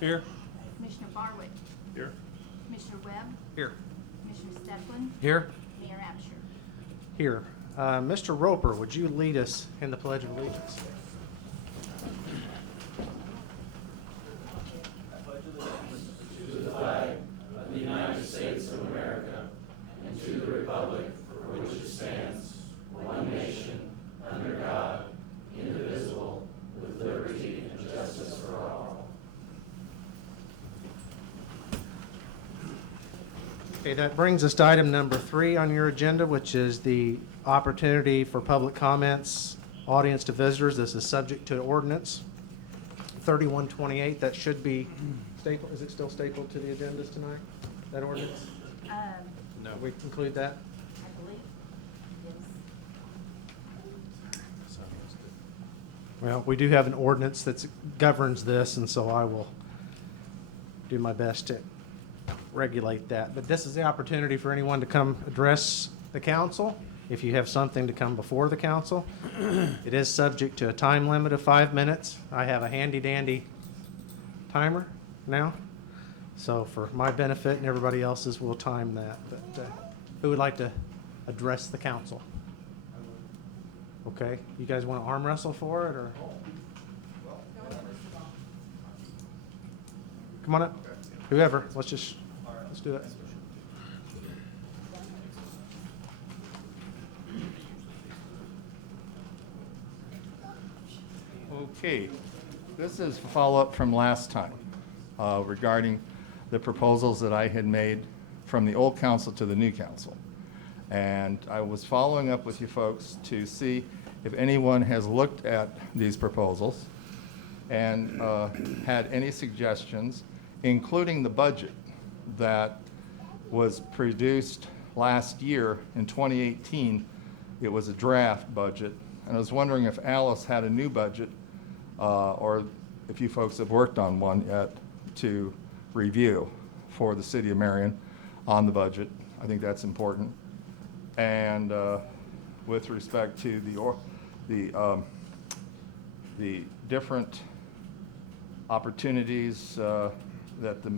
Here. Commissioner Barwick, Here. Commissioner Webb, Here. Commissioner Stepland, Here. Mayor Absher. Here. Mr. Roper, would you lead us in the Pledge of Allegiance? Okay, that brings us to item number 3 on your agenda, which is the opportunity for public comments, audience to visitors. This is subject to ordinance 3128. That should be stapled. Is it still stapled to the agendas tonight, that ordinance? No. We include that? I believe, yes. Well, we do have an ordinance that governs this, and so I will do my best to regulate that. But this is the opportunity for anyone to come address the council. If you have something to come before the council, it is subject to a time limit of 5 minutes. I have a handy-dandy timer now, so for my benefit and everybody else's, we'll time that. But who would like to address the council? Okay, you guys want to arm wrestle for it, or? Come on up, whoever, let's do it. Okay, this is a follow-up from last time regarding the proposals that I had made from the old council to the new council. And I was following up with you folks to see if anyone has looked at these proposals and had any suggestions, including the budget that was produced last year in 2018. It was a draft budget, and I was wondering if Alice had a new budget or if you folks have worked on one yet to review for the city of Marion on the budget. I think that's important. And with respect to the different opportunities that the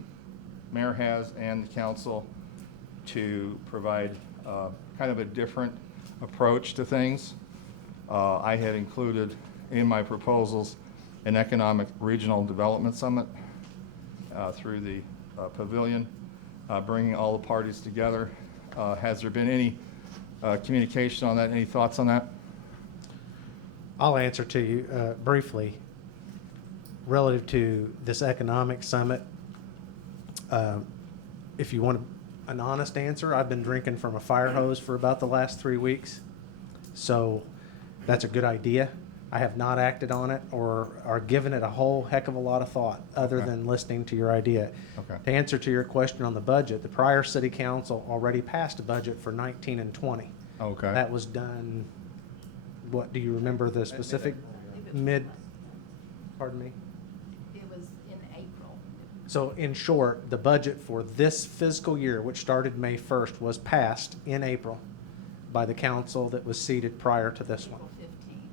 mayor has and the council to provide kind of a different approach to things. I had included in my proposals an economic regional development summit through the pavilion, bringing all the parties together. Has there been any communication on that? Any thoughts on that? I'll answer to you briefly. Relative to this economic summit, if you want an honest answer, I've been drinking from a fire hose for about the last 3 weeks. So that's a good idea. I have not acted on it or given it a whole heck of a lot of thought other Okay. than listening to your idea. Okay. To answer to your question on the budget, the prior city council already passed a budget for 19 and 20. Okay. That was done, what, do you remember the specific pardon me? It was in April. So in short, the budget for this fiscal year, which started May 1st, was passed in April by the council that was seated prior to this one.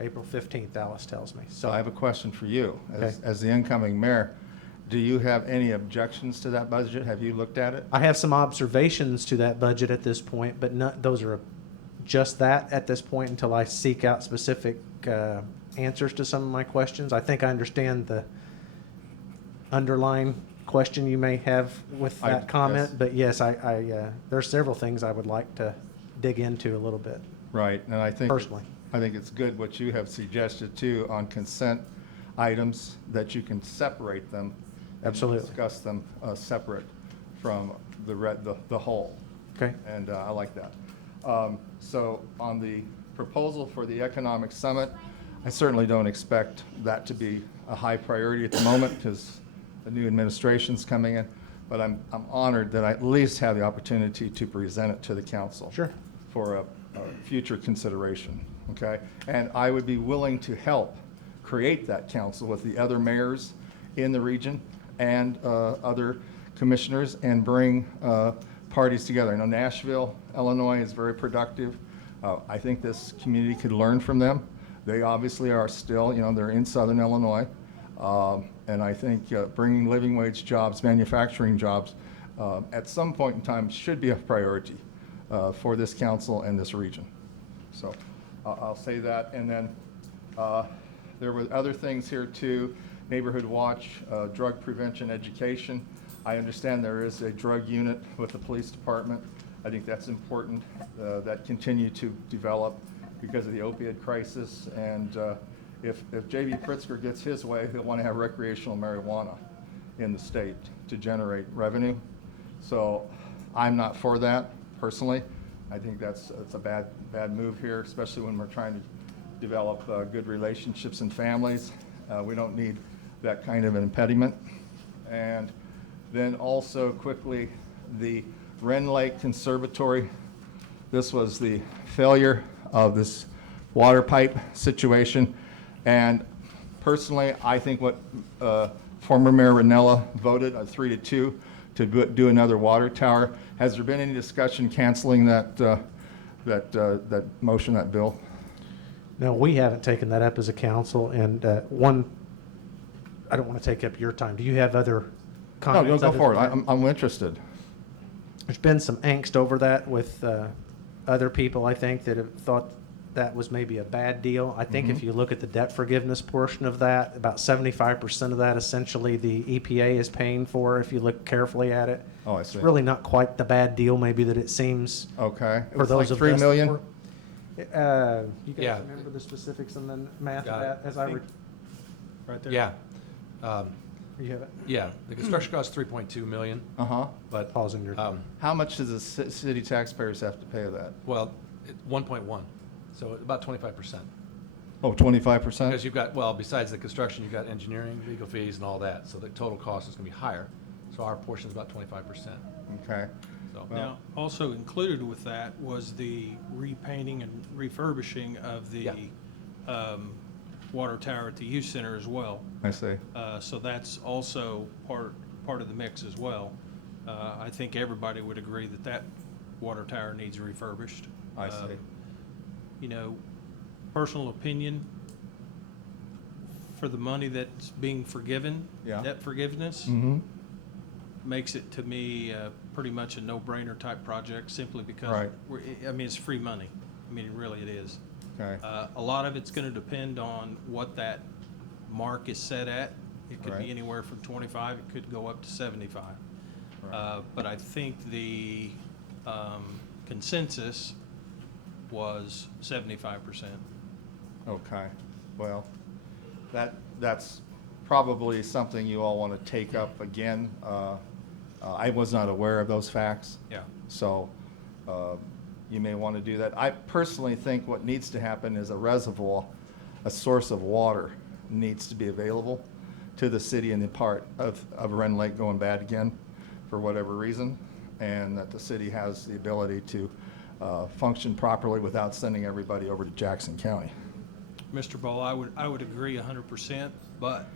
April 15th. April 15th, Alice tells me. So I have a question for you. Okay. As the incoming mayor, do you have any objections to that budget? Have you looked at it? I have some observations to that budget at this point, but not, those are just that at this point until I seek out specific answers to some of my questions. I think I understand the underlying question you may have with that comment, yes. but yes, there's several things I would like to dig into a little bit. Right, and I think Personally. I think it's good what you have suggested too on consent items, that you can separate them. And Absolutely. discuss them separate from the whole. Okay. And I like that. So on the proposal for the economic summit, I certainly don't expect that to be a high priority at the moment because the new administration's coming in. But I'm honored that I at least have the opportunity to present it to the council. Sure. For a future consideration, okay? And I would be willing to help create that council with the other mayors in the region and other commissioners and bring parties together. I know Nashville, Illinois is very productive. I think this community could learn from them. They obviously are still, they're in Southern Illinois. And I think bringing living wage jobs, manufacturing jobs, at some point in time should be a priority for this council and this region. So I'll say that. And then there were other things here too, neighborhood watch, drug prevention education. I understand there is a drug unit with the police department. I think that's important that continue to develop because of the opioid crisis. And if J.B. Pritzker gets his way, he'll want to have recreational marijuana in the state to generate revenue. So I'm not for that personally. I think that's a bad move here, especially when we're trying to develop good relationships and families. We don't need that kind of an impediment. And then also quickly, the Wren Lake Conservatory. This was the failure of this water pipe situation. And personally, I think what former Mayor Ranella voted, 3-2, to do another water tower. Has there been any discussion canceling that motion, that bill? No, we haven't taken that up as a council, and I don't want to take up your time. Do you have other No, comments? go other for it. than that? I'm interested. There's been some angst over that with other people, I think, that have thought that was maybe a bad deal. I think if you look at the debt forgiveness portion of that, about 75% of that essentially the EPA is paying for, if you look carefully at it. Oh, I see. It's really not quite the bad deal maybe that it seems. Okay. It For was those like of us $3 that million? were- You guys Yeah. remember the specifics and the math of Got that it. as I read? Right there. Yeah. You have it? Yeah, the construction cost 3.2 million, Uh-huh. but, Pausing your. How much does the city taxpayers have to pay of that? well, 1.1, so about 25%. Oh, 25%? Because you've got, well, besides the construction, you've got engineering, legal fees and all that, so the total cost is gonna be higher. So our portion is about 25%, Okay. so. Now, also included with that was the repainting and refurbishing of the Yeah. water tower at the youth center as well. I see. So that's also part of the mix as well. I think everybody would agree that that water tower needs refurbished. I see. You know, personal opinion, for the money that's being forgiven, Yeah. debt forgiveness, Mm-hmm. makes it to me pretty much a no-brainer type project simply because, Right. I mean, it's free money. I mean, really it is. Okay. A lot of it's going to depend on what that mark is set at. It could Right. be anywhere from 25, it could go up to 75. Right. But I think the consensus was 75%. Okay. Well, that's probably something you all want to take up again. I was not aware of those facts. Yeah. So you may want to do that. I personally think what needs to happen is a reservoir, a source of water needs to be available to the city in the part of Wren Lake going bad again for whatever reason, and that the city has the ability to function properly without sending everybody over to Jackson County. Mr. Ball, I would agree 100%, but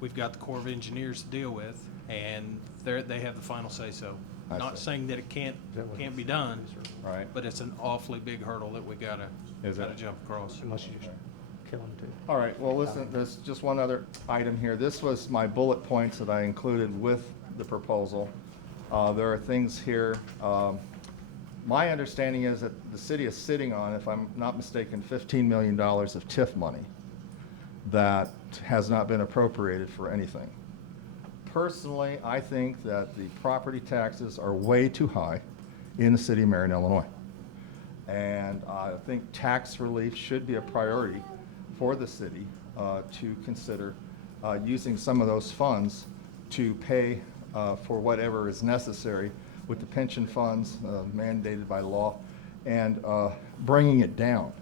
we've got the Corps of Engineers to deal with, and they have the final say-so. I Not see. saying that it can't be done, Right. but it's an awfully big hurdle that we gotta Is it? jump across. Unless you just kill them too. All right, well, listen, there's just one other item here. This was my bullet points that I included with the proposal. There are things here, my understanding is that the city is sitting on, if I'm not mistaken, $15 million of TIF money that has not been appropriated for anything. Personally, I think that the property taxes are way too high in the city of Marion, Illinois. And I think tax relief should be a priority for the city to consider using some of those funds to pay for whatever is necessary with the pension funds mandated by law and bringing it down.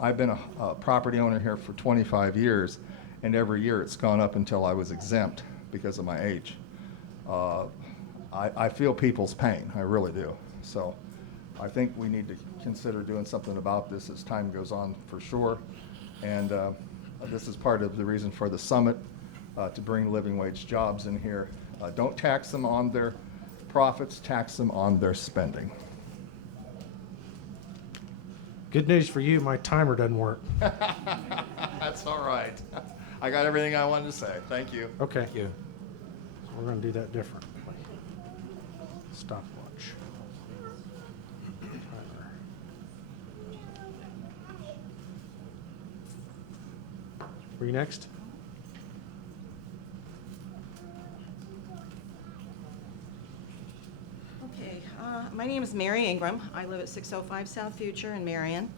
I've been a property owner here for 25 years, and every year it's gone up until I was exempt because of my age. I feel people's pain, I really do. So I think we need to consider doing something about this as time goes on, for sure. And this is part of the reason for the summit, to bring living wage jobs in here. Don't tax them on their profits, tax them on their spending. Good news for you, my timer doesn't work. That's all right. I got everything I wanted to say. Thank you. Okay, Thank you. so we're gonna do that differently. Stopwatch. Timer. Were you next? Okay, my name is Mary Ingram. I live at 605 South Future in Marion.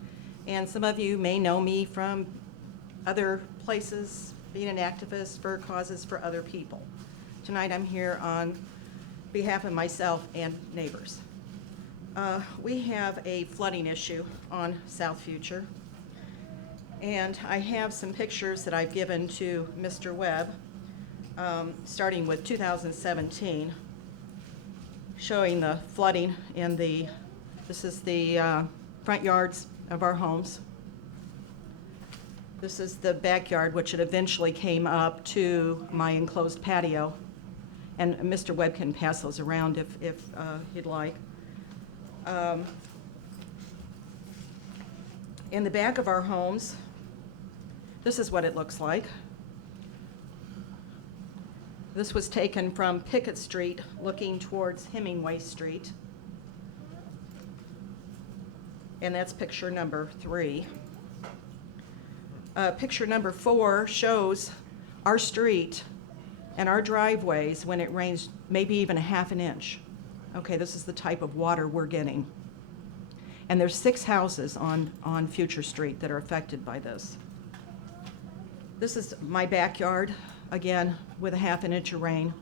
And some of you may know me from other places, being an activist for causes for other people. Tonight I'm here on behalf of myself and neighbors. We have a flooding issue on South Future. And I have some pictures that I've given to Mr. Webb, starting with 2017. Showing the flooding in this is the front yards of our homes. This is the backyard, which it eventually came up to my enclosed patio. And Mr. Webb can pass those around if he'd like. In the back of our homes, this is what it looks like. This was taken from Pickett Street, looking towards Hemingway Street. And that's picture number 3. Picture number 4 shows our street and our driveways when it rains maybe even a half an inch. Okay, this is the type of water we're getting. And there's 6 houses on Future Street that are affected by this. This is my backyard. Again, with a half an inch of rain,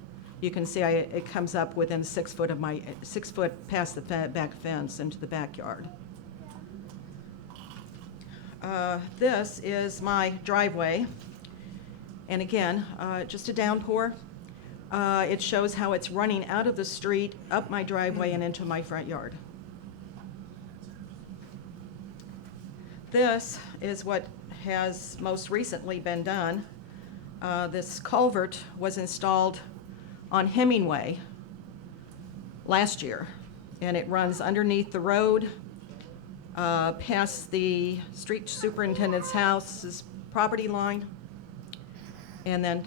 you can see it comes up within 6 foot of 6 foot past the back fence into the backyard. This is my driveway, and again, just a downpour. It shows how it's running out of the street, up my driveway, and into my front yard. This is what has most recently been done. This culvert was installed on Hemingway last year, and it runs underneath the road, past the street superintendent's house's property line, and then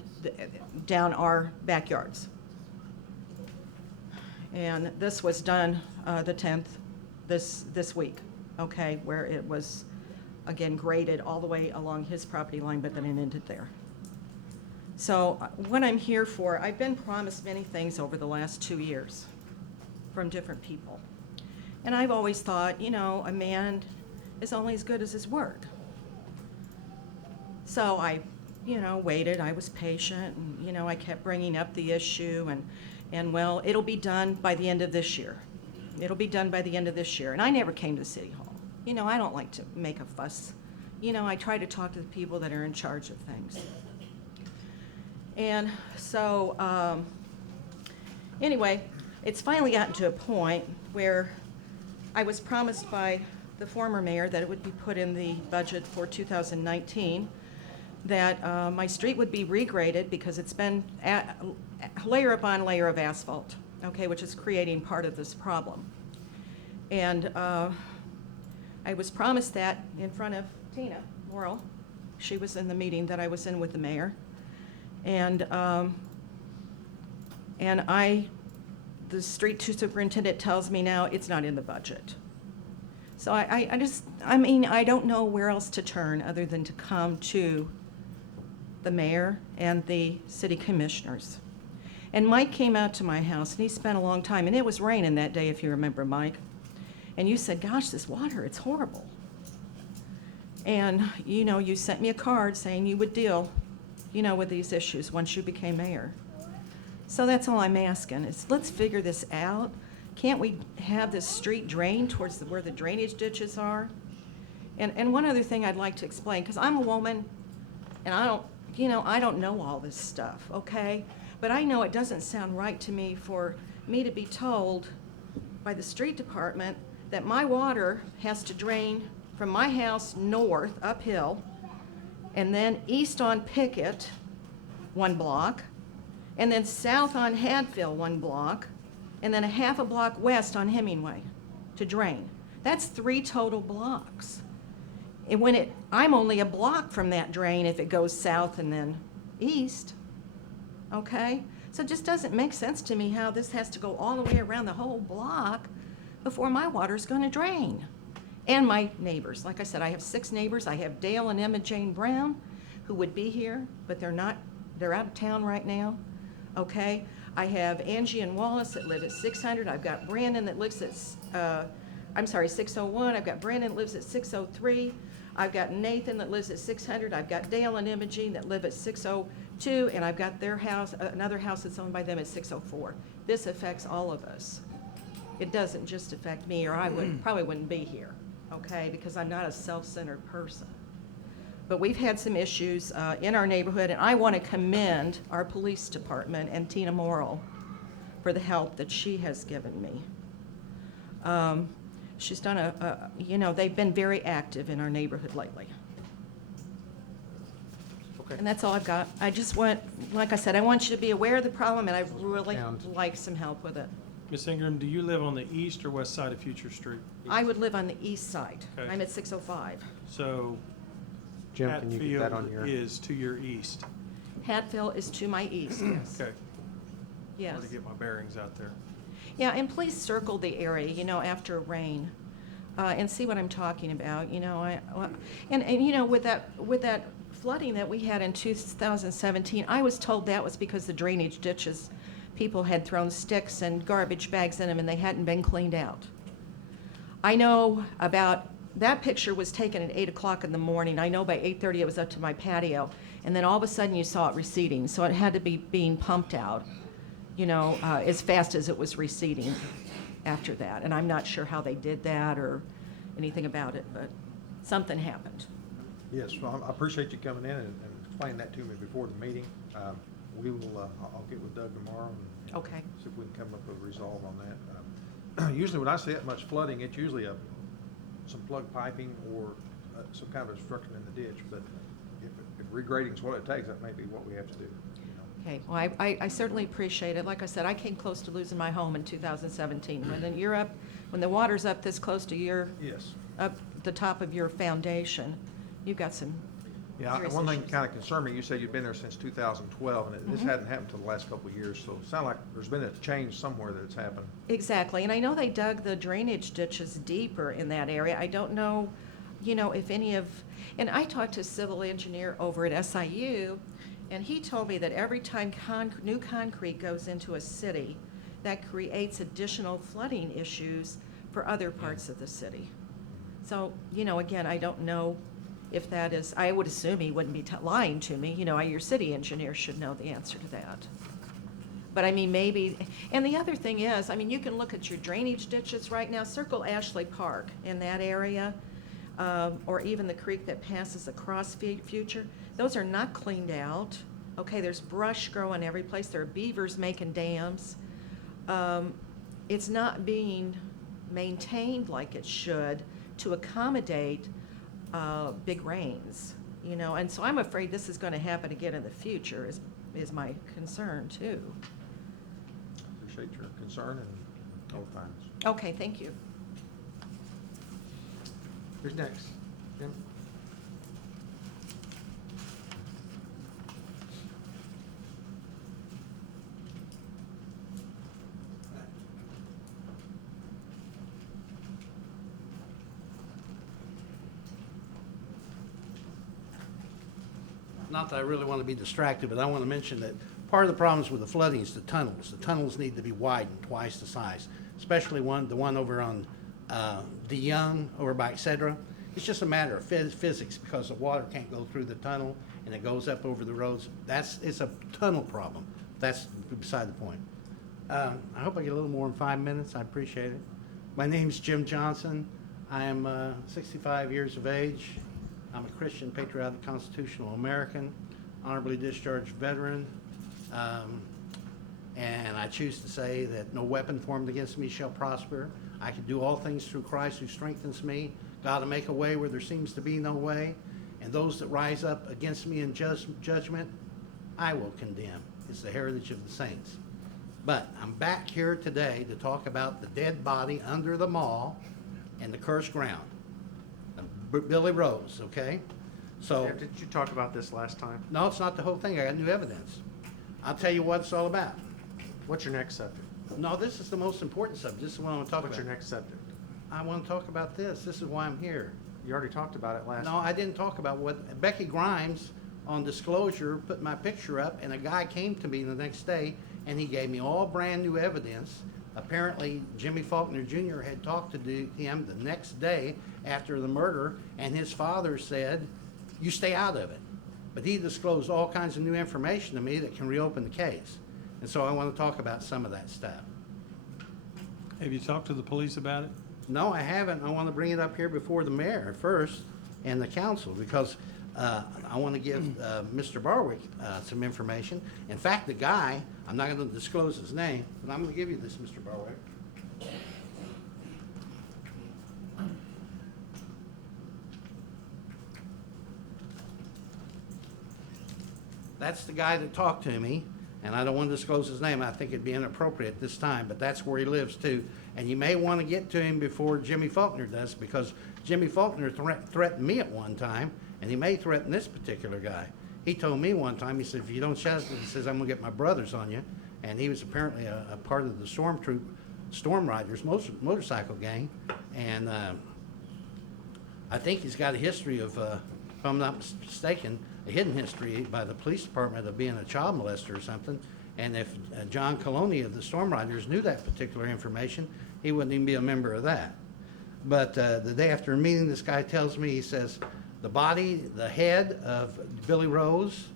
down our backyards. And this was done the 10th this week, okay, where it was, again, graded all the way along his property line, but then it ended there. So what I'm here for, I've been promised many things over the last 2 years from different people. And I've always thought, you know, a man is only as good as his word. So I, you know, waited, I was patient, and, you know, I kept bringing up the issue, and well, it'll be done by the end of this year. It'll be done by the end of this year. And I never came to City Hall. You know, I don't like to make a fuss. You know, I try to talk to the people that are in charge of things. And so, anyway, it's finally gotten to a point where I was promised by the former mayor that it would be put in the budget for 2019, that my street would be regraded because it's been layer upon layer of asphalt, okay, which is creating part of this problem. And I was promised that in front of Tina Morrill. She was in the meeting that I was in with the mayor. And the street superintendent tells me now it's not in the budget. So I mean, I don't know where else to turn other than to come to the mayor and the city commissioners. And Mike came out to my house, and he spent a long time, and it was raining that day, if you remember, Mike. And you said, gosh, this water, it's horrible. And, you know, you sent me a card saying you would deal, you know, with these issues once you became mayor. So that's all I'm asking is let's figure this out. Can't we have this street drain towards where the drainage ditches are? And one other thing I'd like to explain, because I'm a woman and I don't know all this stuff, okay? But I know it doesn't sound right to me for me to be told by the street department that my water has to drain from my house north uphill and then east on Pickett, 1 block, and then south on Hadfield, 1 block, and then a half a block west on Hemingway to drain. That's 3 total blocks. I'm only a block from that drain if it goes south and then east, okay? So it just doesn't make sense to me how this has to go all the way around the whole block before my water's gonna drain. And my neighbors, like I said, I have 6 neighbors. I have Dale and Emma Jane Brown, who would be here, but they're not, they're out of town right now, okay? I have Angie and Wallace that live at 600. I've got Brandon that lives at, 601. I've got Brandon that lives at 603. I've got Nathan that lives at 600. I've got Dale and Imogene that live at 602, and I've got their house, another house that's owned by them at 604. This affects all of us. It doesn't just affect me, or I probably wouldn't be here, okay, because I'm not a self-centered person. But we've had some issues in our neighborhood, and I want to commend our police department and Tina Morrill for the help that she has given me. She's done they've been very active in our neighborhood lately. Okay. And that's all I've got. I just want, like I said, I want you to be aware of the problem, and I'd really And- like some help with it. Ms. Ingram, do you live on the east or west side of Future Street? I would live on the east side. Okay. I'm at 605. So Jim, can you get that on Hatfield your? is to your east. Hatfield is to my east, yes. Okay. Yes. Wanted to get my bearings out there. Yeah, and please circle the area, after rain, and see what I'm talking about, with that flooding that we had in 2017, I was told that was because the drainage ditches, people had thrown sticks and garbage bags in them and they hadn't been cleaned out. I know about, that picture was taken at 8 o'clock in the morning. I know by 8:30 it was up to my patio, and then all of a sudden you saw it receding, so it had to be being pumped out, as fast as it was receding after that. And I'm not sure how they did that or anything about it, but something happened. Yes, well, I appreciate you coming in and explaining that to me before the meeting. We will, I'll get with Doug tomorrow and Okay. see if we can come up with a resolve on that. Usually when I see that much flooding, it's usually some plug piping or some kind of obstruction in the ditch, but if regrading is what it takes, that may be what we have to do. Okay, well, I certainly appreciate it. Like I said, I came close to losing my home in 2017. When the water's up this close to Yes. up the top of your foundation, you've got some Yeah, serious one thing issues. kind of concerned me, you said you've been there since 2012, and this Mhm. hadn't happened until the last couple of years, so it sounds like there's been a change somewhere that's happened. Exactly, and I know they dug the drainage ditches deeper in that area. I don't know, if any of, and I talked to a civil engineer over at SIU, and he told me that every time new concrete goes into a city, that creates additional flooding issues for other parts of the city. So, again, I don't know if that is, I would assume he wouldn't be lying to me. Your city engineer should know the answer to that. But I mean, maybe, and the other thing is, you can look at your drainage ditches right now, circle Ashley Park in that area, or even the creek that passes across Future. Those are not cleaned out. Okay, there's brush growing every place. There are beavers making dams. It's not being maintained like it should to accommodate big rains, and so I'm afraid this is going to happen again in the future is my concern too. Appreciate your concern and all times. Okay, thank you. Who's next? Jim? Not that I really want to be distracted, but I want to mention that part of the problems with the flooding is the tunnels. The tunnels need to be widened twice the size, especially the one over on DeYoung over by et cetera. It's just a matter of physics because the water can't go through the tunnel and it goes up over the roads. It's a tunnel problem. That's beside the point. I hope I get a little more in 5 minutes. I appreciate it. My name's Jim Johnson. I am 65 years of age. I'm a Christian, patriotic, constitutional American, honorably discharged veteran, and I choose to say that no weapon formed against me shall prosper. I can do all things through Christ who strengthens me. God will make a way where there seems to be no way, and those that rise up against me in judgment, I will condemn. It's the heritage of the saints. But I'm back here today to talk about the dead body under the mall and the cursed ground. Billy Rose, okay? So, Did you talk about this last time? no, it's not the whole thing. I got new evidence. I'll tell you what it's all about. What's your next subject? No, this is the most important subject. This is what I want to talk What's about. your next subject? I want to talk about this. This is why I'm here. You already talked about it last. No, I didn't talk about what Becky Grimes on disclosure put my picture up, and a guy came to me the next day and he gave me all brand new evidence. Apparently, Jimmy Faulkner Jr. had talked to him the next day after the murder, and his father said, "You stay out of it." But he disclosed all kinds of new information to me that can reopen the case. And so I want to talk about some of that stuff. Have you talked to the police about it? No, I haven't. I want to bring it up here before the mayor first and the council because I want to give Mr. Barwick some information. In fact, the guy, I'm not going to disclose his name, but I'm going to give you this, Mr. Barwick. That's the guy that talked to me, and I don't want to disclose his name. I think it'd be inappropriate this time, but that's where he lives too. And you may want to get to him before Jimmy Faulkner does, because Jimmy Faulkner threatened me at one time, and he may threaten this particular guy. He told me one time, he said, "If you don't shut up," he says, "I'm going to get my brothers on you." And he was apparently a part of the Storm Riders motorcycle gang. And I think he's got a history of, if I'm not mistaken, a hidden history by the police department of being a child molester or something. And if John Coloni of the Storm Riders knew that particular information, he wouldn't even be a member of that. But the day after a meeting, this guy tells me, he says, the head of Billy Rose,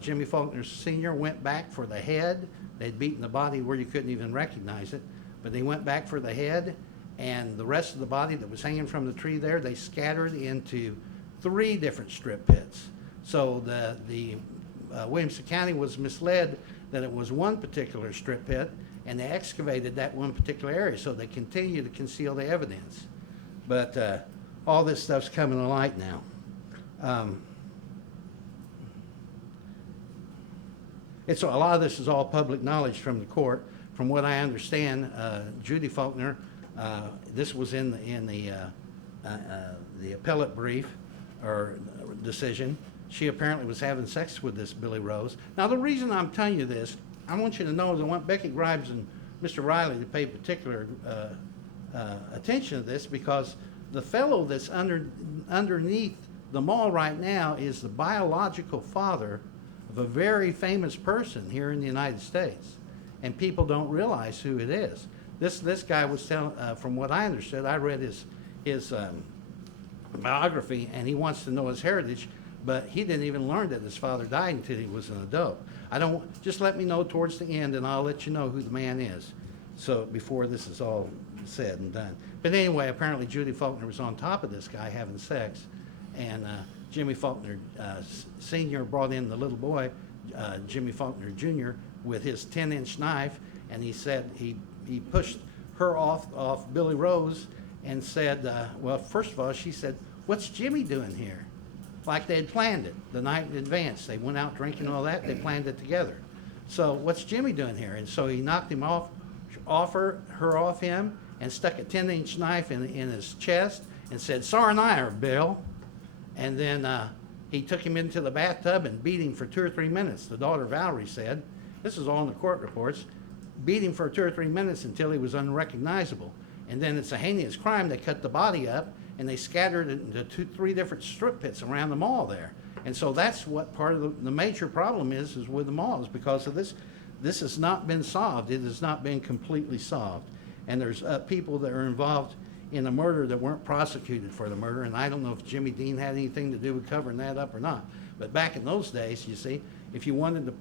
Jimmy Faulkner Sr., went back for the head. They'd beaten the body where you couldn't even recognize it. But they went back for the head, and the rest of the body that was hanging from the tree there, they scattered into 3 different strip pits. So the Williamson County was misled that it was one particular strip pit, and they excavated that one particular area, so they continue to conceal the evidence. But all this stuff's coming to light now. A lot of this is all public knowledge from the court. From what I understand, Judy Faulkner, this was in the appellate brief or decision. She apparently was having sex with this Billy Rose. Now, the reason I'm telling you this, I want you to know is I want Becky Grimes and Mr. Riley to pay particular attention to this, because the fellow that's underneath the mall right now is the biological father of a very famous person here in the United States, and people don't realize who it is. This guy was telling, from what I understood, I read his biography, and he wants to know his heritage, but he didn't even learn that his father died until he was an adult. Just let me know towards the end, and I'll let you know who the man is, so before this is all said and done. But anyway, apparently Judy Faulkner was on top of this guy having sex, and Jimmy Faulkner Sr. brought in the little boy, Jimmy Faulkner Jr., with his 10-inch knife, and he said he pushed her off Billy Rose and said, well, first of all, she said, "What's Jimmy doing here?" Like they had planned it the night in advance. They went out drinking and all that. They planned it together. So what's Jimmy doing here? And so he knocked him her off him, and stuck a 10-inch knife in his chest and said, "Sarnire, Bill." And then he took him into the bathtub and beat him for 2 or 3 minutes. The daughter Valerie said, this is all in the court reports, beat him for 2 or 3 minutes until he was unrecognizable. And then it's a heinous crime. They cut the body up and they scattered it into 3 different strip pits around the mall there. And so that's what part of the major problem is with the malls, because of this. This has not been solved. It has not been completely solved. And there's people that are involved in a murder that weren't prosecuted for the murder, and I don't know if Jimmy Dean had anything to do with covering that up or not. But back in those days, you see, if you wanted to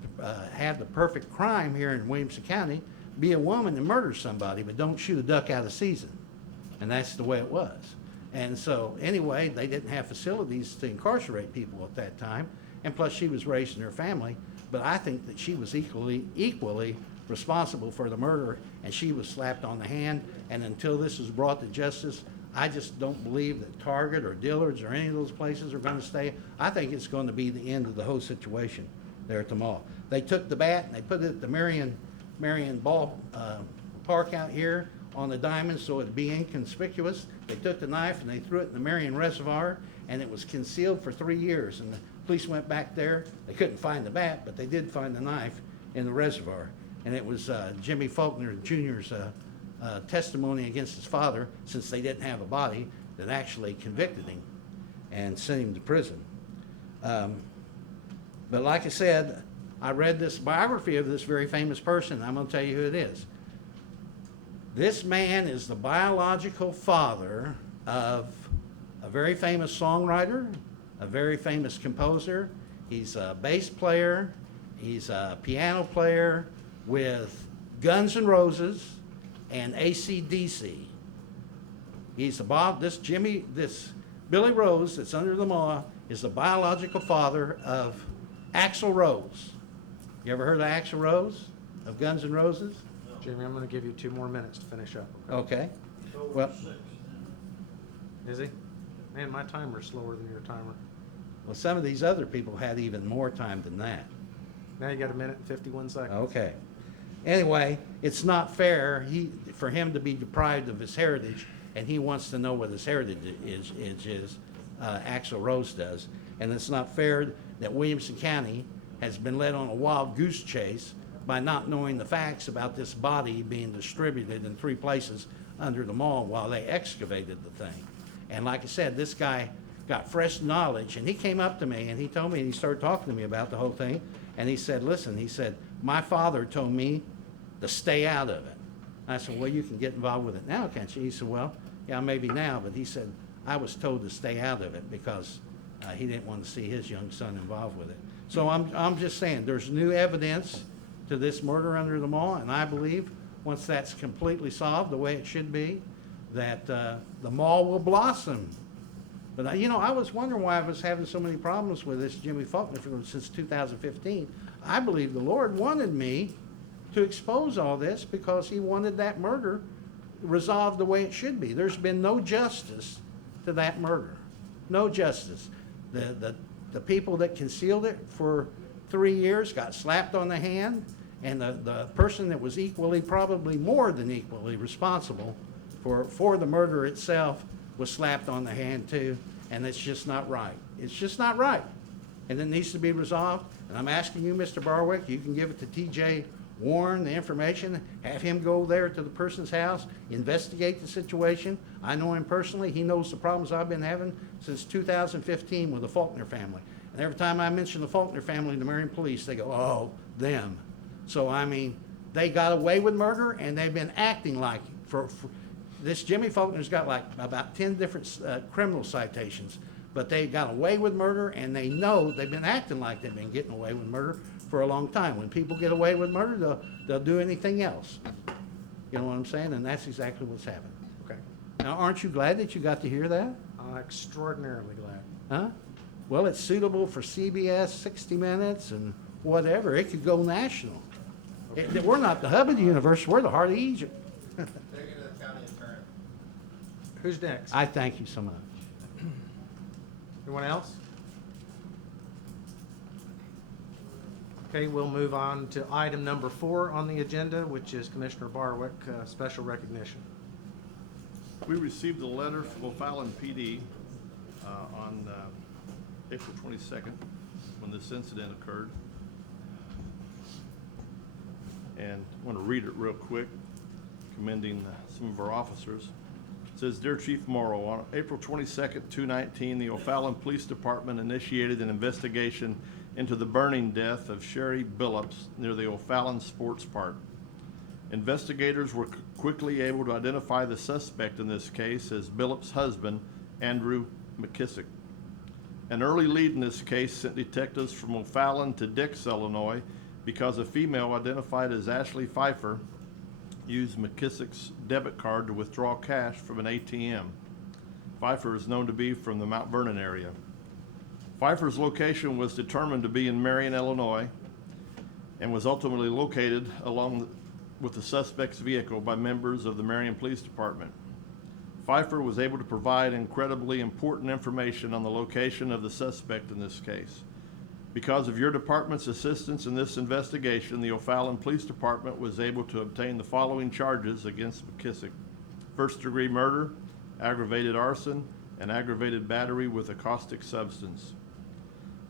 have the perfect crime here in Williamson County, be a woman and murder somebody, but don't shoot a duck out of season. And that's the way it was. And so anyway, they didn't have facilities to incarcerate people at that time, and plus she was raising her family. But I think that she was equally responsible for the murder, and she was slapped on the hand. And until this is brought to justice, I just don't believe that Target or Dillard's or any of those places are going to stay. I think it's going to be the end of the whole situation there at the mall. They took the bat and they put it at the Marion Ball Park out here on the diamond so it'd be inconspicuous. They took the knife and they threw it in the Marion Reservoir, and it was concealed for 3 years. And the police went back there. They couldn't find the bat, but they did find the knife in the reservoir. And it was Jimmy Faulkner Jr.'s testimony against his father, since they didn't have a body, that actually convicted him and sent him to prison. But like I said, I read this biography of this very famous person. I'm going to tell you who it is. This man is the biological father of a very famous songwriter, a very famous composer. He's a bass player. He's a piano player with Guns N' Roses and AC/DC. He's this Billy Rose that's under the law is the biological father of Axl Rose. You ever heard of Axl Rose of Guns N' Roses? Jimmy, I'm going to give you 2 more minutes to finish up. Okay. Well, Is he? Man, my timer's slower than your timer. well, some of these other people had even more time than that. Now you got 1 minute and 51 seconds. Okay. Anyway, it's not fair for him to be deprived of his heritage, and he wants to know what his heritage is. Axl Rose does. And it's not fair that Williamson County has been led on a wild goose chase by not knowing the facts about this body being distributed in 3 places under the mall while they excavated the thing. And like I said, this guy got fresh knowledge, and he came up to me and he told me, and he started talking to me about the whole thing, and he said, listen, he said, my father told me to stay out of it. I said, well, you can get involved with it now, can't you? He said, well, yeah, maybe now, but he said, I was told to stay out of it because he didn't want to see his young son involved with it. So I'm just saying, there's new evidence to this murder under the mall, and I believe once that's completely solved the way it should be, that the mall will blossom. But I was wondering why I was having so many problems with this Jimmy Faulkner since 2015. I believe the Lord wanted me to expose all this because he wanted that murder resolved the way it should be. There's been no justice to that murder. No justice. The people that concealed it for 3 years got slapped on the hand, and the person that was probably more than equally responsible for the murder itself was slapped on the hand too, and it's just not right. It's just not right. And it needs to be resolved. And I'm asking you, Mr. Barwick, you can give it to T.J. Warren, the information, have him go there to the person's house, investigate the situation. I know him personally. He knows the problems I've been having since 2015 with the Faulkner family. And every time I mention the Faulkner family to the Marion police, they go, oh, them. So, I mean, they got away with murder, and they've been acting like it. For this Jimmy Faulkner's got like about 10 different criminal citations, but they got away with murder, and they know they've been acting like they've been getting away with murder for a long time. When people get away with murder, they'll do anything else. You know what I'm saying? And that's exactly what's happening. Okay. Now, aren't you glad that you got to hear that? Extraordinarily glad. Huh? Well, it's suitable for CBS, 60 Minutes, and whatever. It could go national. We're not the hub of the universe. We're the heart of Egypt. Who's next? I thank you so much. Anyone else? Okay, we'll move on to item number 4 on the agenda, which is Commissioner Barwick, special recognition. We received a letter from O'Fallon PD on April 22nd, when this incident occurred. And I want to read it real quick, commending some of our officers. It says, Dear Chief Morrow, on April 22nd, 2019, the O'Fallon Police Department initiated an investigation into the burning death of Sherry Billups near the O'Fallon Sports Park. Investigators were quickly able to identify the suspect in this case as Billups' husband, Andrew McKissick. An early lead in this case sent detectives from O'Fallon to Dix, Illinois, because a female identified as Ashley Pfeiffer used McKissick's debit card to withdraw cash from an ATM. Pfeiffer is known to be from the Mount Vernon area. Pfeiffer's location was determined to be in Marion, Illinois, and was ultimately located along with the suspect's vehicle by members of the Marion Police Department. Pfeiffer was able to provide incredibly important information on the location of the suspect in this case. Because of your department's assistance in this investigation, the O'Fallon Police Department was able to obtain the following charges against McKissick. first-degree murder, aggravated arson, and aggravated battery with a caustic substance.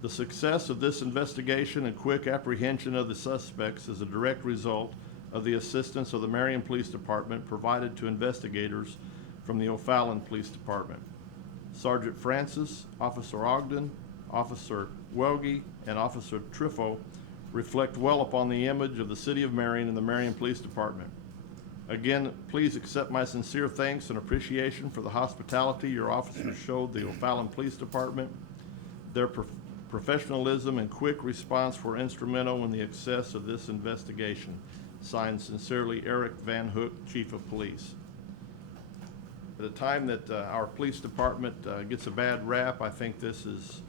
The success of this investigation and quick apprehension of the suspects is a direct result of the assistance of the Marion Police Department provided to investigators from the O'Fallon Police Department. Sergeant Francis, Officer Ogden, Officer Welge, and Officer Triffo reflect well upon the image of the City of Marion and the Marion Police Department. Again, please accept my sincere thanks and appreciation for the hospitality your officers showed the O'Fallon Police Department. Their professionalism and quick response were instrumental in the success of this investigation. Signed sincerely, Eric Van Hook, Chief of Police. At a time that our police department gets a bad rap, I think this is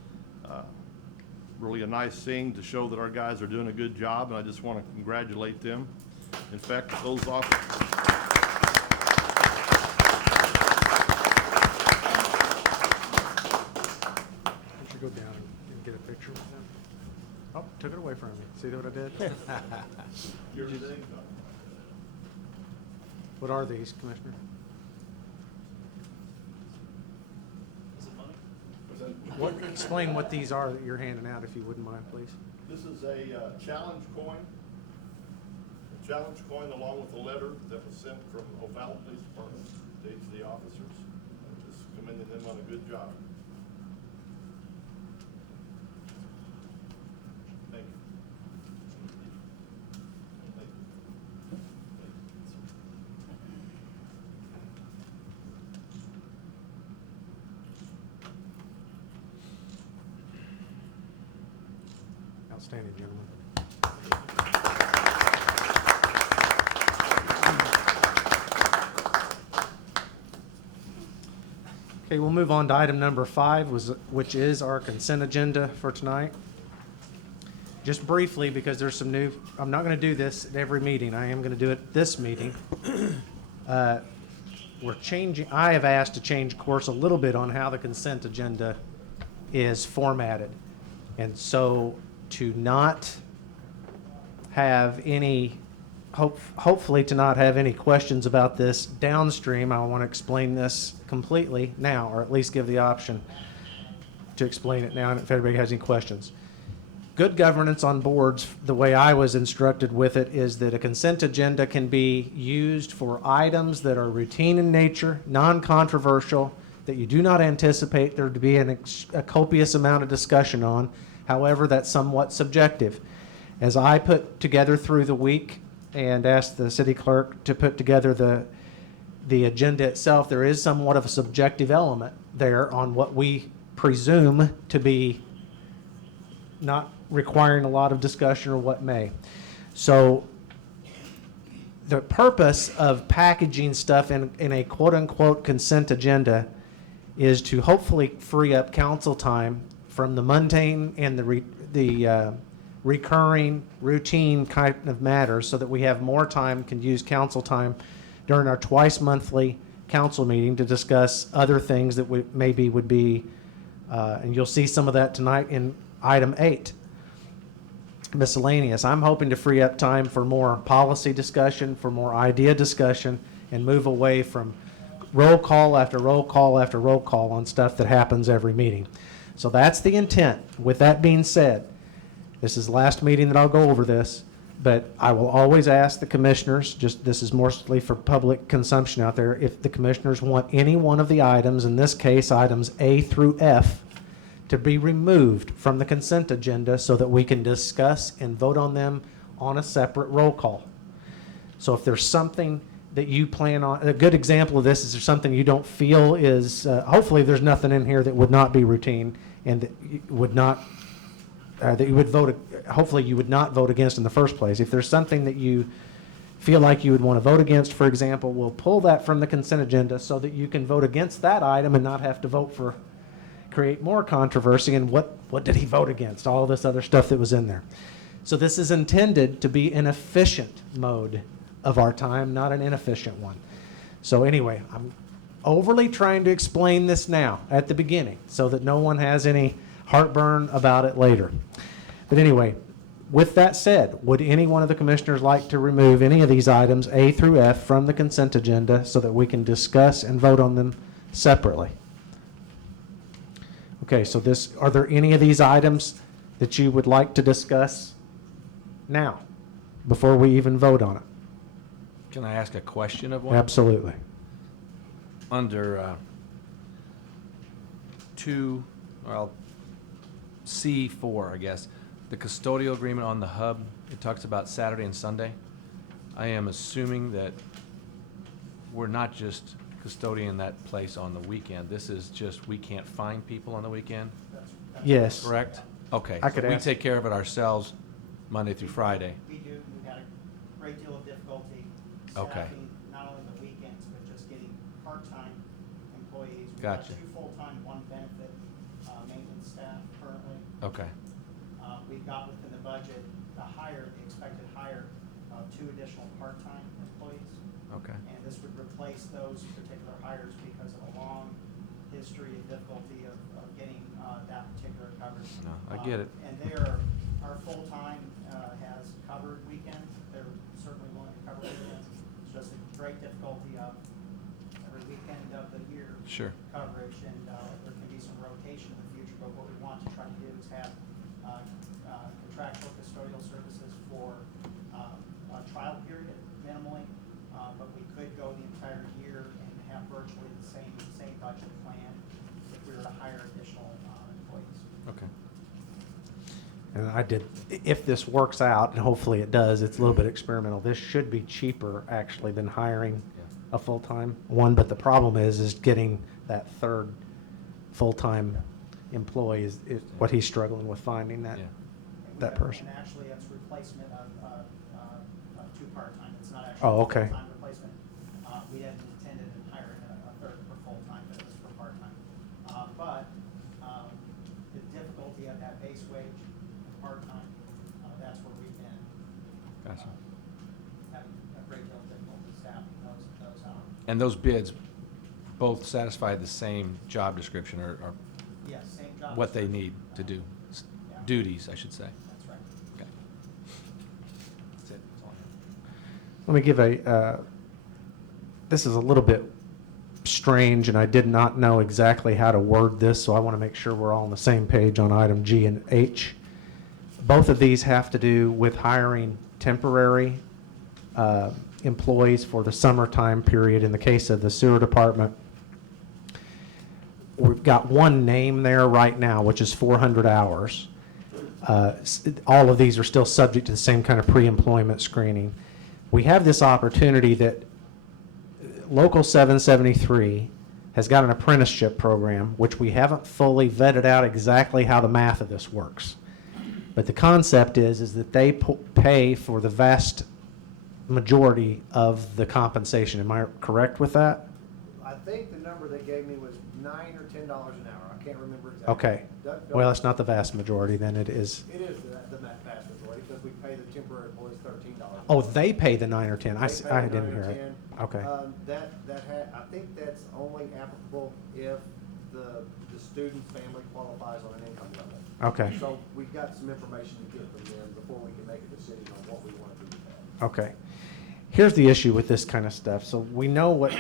really a nice thing to show that our guys are doing a good job, and I just want to congratulate them. In fact, those officers. You should go down and get a picture with them. Oh, took it away from me. See what I did? What are these, Commissioner? What, explain what these are that you're handing out, if you wouldn't mind, please. This is a challenge coin. A challenge coin along with a letter that was sent from O'Fallon Police Department to each of the officers. Just commending them on a good job. Thank you. Thank you. Outstanding, gentlemen. Okay, we'll move on to item number 5, which is our consent agenda for tonight. Just briefly, because there's some new, I'm not going to do this at every meeting. I am going to do it this meeting. We're changing, I have asked to change course a little bit on how the consent agenda is formatted. And so to not have any, hopefully to not have any questions about this downstream, I want to explain this completely now, or at least give the option to explain it now, and if everybody has any questions. Good governance on boards, the way I was instructed with it, is that a consent agenda can be used for items that are routine in nature, non-controversial, that you do not anticipate there to be a copious amount of discussion on. However, that's somewhat subjective. As I put together through the week and asked the city clerk to put together the agenda itself, there is somewhat of a subjective element there on what we presume to be not requiring a lot of discussion or what may. So the purpose of packaging stuff in a quote-unquote consent agenda is to hopefully free up council time from the mundane and the recurring, routine kind of matters, so that we have more time, can use council time during our twice monthly council meeting to discuss other things that maybe would be, and you'll see some of that tonight in item 8, miscellaneous. I'm hoping to free up time for more policy discussion, for more idea discussion, and move away from roll call after roll call after roll call on stuff that happens every meeting. So that's the intent. With that being said, this is the last meeting that I'll go over this, but I will always ask the commissioners, just this is mostly for public consumption out there, if the commissioners want any one of the items, in this case items A through F, to be removed from the consent agenda so that we can discuss and vote on them on a separate roll call. So if there's something that you plan on, a good example of this is there's something you don't feel is, hopefully there's nothing in here that would not be routine and that you would not, that you would vote, hopefully you would not vote against in the first place. If there's something that you feel like you would want to vote against, for example, we'll pull that from the consent agenda so that you can vote against that item and not have to vote for, create more controversy and what did he vote against, all this other stuff that was in there. So this is intended to be an efficient mode of our time, not an inefficient one. So anyway, I'm overly trying to explain this now at the beginning so that no one has any heartburn about it later. But anyway, with that said, would any one of the commissioners like to remove any of these items, A through F, from the consent agenda so that we can discuss and vote on them separately? Okay, so are there any of these items that you would like to discuss now, before we even vote on it? Can I ask a question of one? Absolutely. Under C4, I guess, the custodial agreement on the hub, it talks about Saturday and Sunday. I am assuming that we're not just custodian that place on the weekend. This is just, we can't find people on the weekend, Yes. correct? Okay, I could so we ask- take care of it ourselves Monday through Friday. We do, we've had a great deal of difficulty Okay. staffing, not only the weekends, but just getting part-time employees. We've Gotcha. got 2 full-time, 1 benefit, maintenance staff currently. Okay, We've got within the budget, the expected hire of 2 additional part-time employees. okay. And this would replace those particular hires because of a long history and difficulty of getting that particular coverage. No, I get it. And our full-time has covered weekends. They're certainly willing to cover weekends. It's just a great difficulty of every weekend of the year. Sure. Coverage, and there can be some rotation in the future, but what we want to try to do is have contractual custodial services for a trial period minimally, but we could go the entire year and have virtually the same budget plan if we were to hire additional employees. Okay. And if this works out, and hopefully it does, it's a little bit experimental, this should be cheaper actually than hiring Yeah. a full-time one, but the problem is getting that third full-time employee is what he's struggling with, finding that, Yeah. that person. And actually, it's replacement of 2 part-time. It's not actually Oh, a okay. full-time replacement. We hadn't intended in hiring a third for full-time, but it was for part-time. But the difficulty of that base wage part-time, that's where we've been Gotcha. having a great deal of difficulty staffing those hours. And those bids both satisfy the same job description or Yes, same job. what they description. need to do, Yeah. duties, I should say. That's right. Okay. That's it. That's all I have. Let me give this is a little bit strange, and I did not know exactly how to word this, so I want to make sure we're all on the same page on item G and H. Both of these have to do with hiring temporary employees for the summertime period. In the case of the sewer department, we've got one name there right now, which is 400 hours. All of these are still subject to the same kind of pre-employment screening. We have this opportunity that Local 773 has got an apprenticeship program, which we haven't fully vetted out exactly how the math of this works. But the concept is that they pay for the vast majority of the compensation. Am I correct with that? I think the number they gave me was $9 or $10 an hour. I can't remember exactly. Okay. Well, it's not the vast majority, then it is. It is the vast majority, because we pay the temporary employees $13. Oh, they pay the 9 or 10. I They pay I the didn't 9 or hear it. 10. Okay. I think that's only applicable if the student's family qualifies on an income level. Okay. So we've got some information to get from them before we can make a decision on what we want to do with that. Okay. Here's the issue with this kind of stuff. So we know what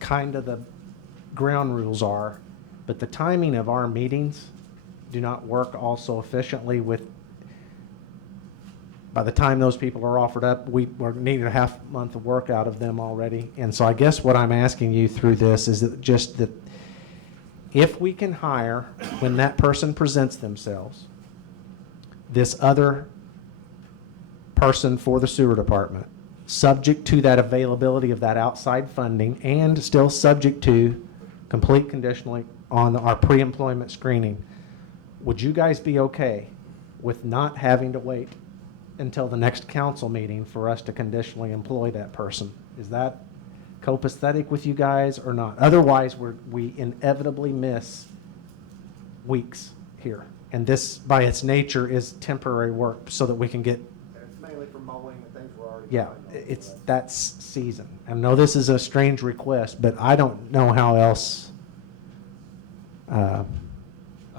kind of the ground rules are, but the timing of our meetings do not work also efficiently with, by the time those people are offered up, we're needing a half month of work out of them already. And so I guess what I'm asking you through this is that just that if we can hire, when that person presents themselves, this other person for the sewer department, subject to that availability of that outside funding and still subject to complete conditionally on our pre-employment screening, would you guys be okay with not having to wait until the next council meeting for us to conditionally employ that person? Is that copacetic with you guys or not? Otherwise, we inevitably miss weeks here. And this, by its nature, is temporary work so that we can get, It's mainly for mowing and things we're already. yeah, behind on, it's so that's season. I know this is a strange request, but I don't know how else.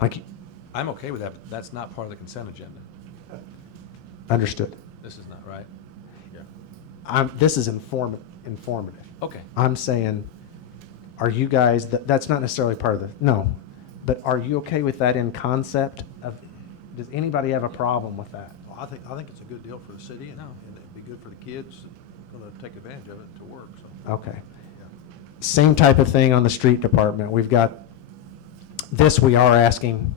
Like, I'm okay with that, but that's not part of the consent agenda. Understood. This is not right. This is informative. Okay. I'm saying, are you guys, that's not necessarily part of the, no, but are you okay with that in concept of, does anybody have a problem with that? Well, I think it's a good deal for the city, and it'd be good for the kids that are gonna take advantage of it to work, so. Okay. Yeah. Same type of thing on the street department. We've got, this we are asking,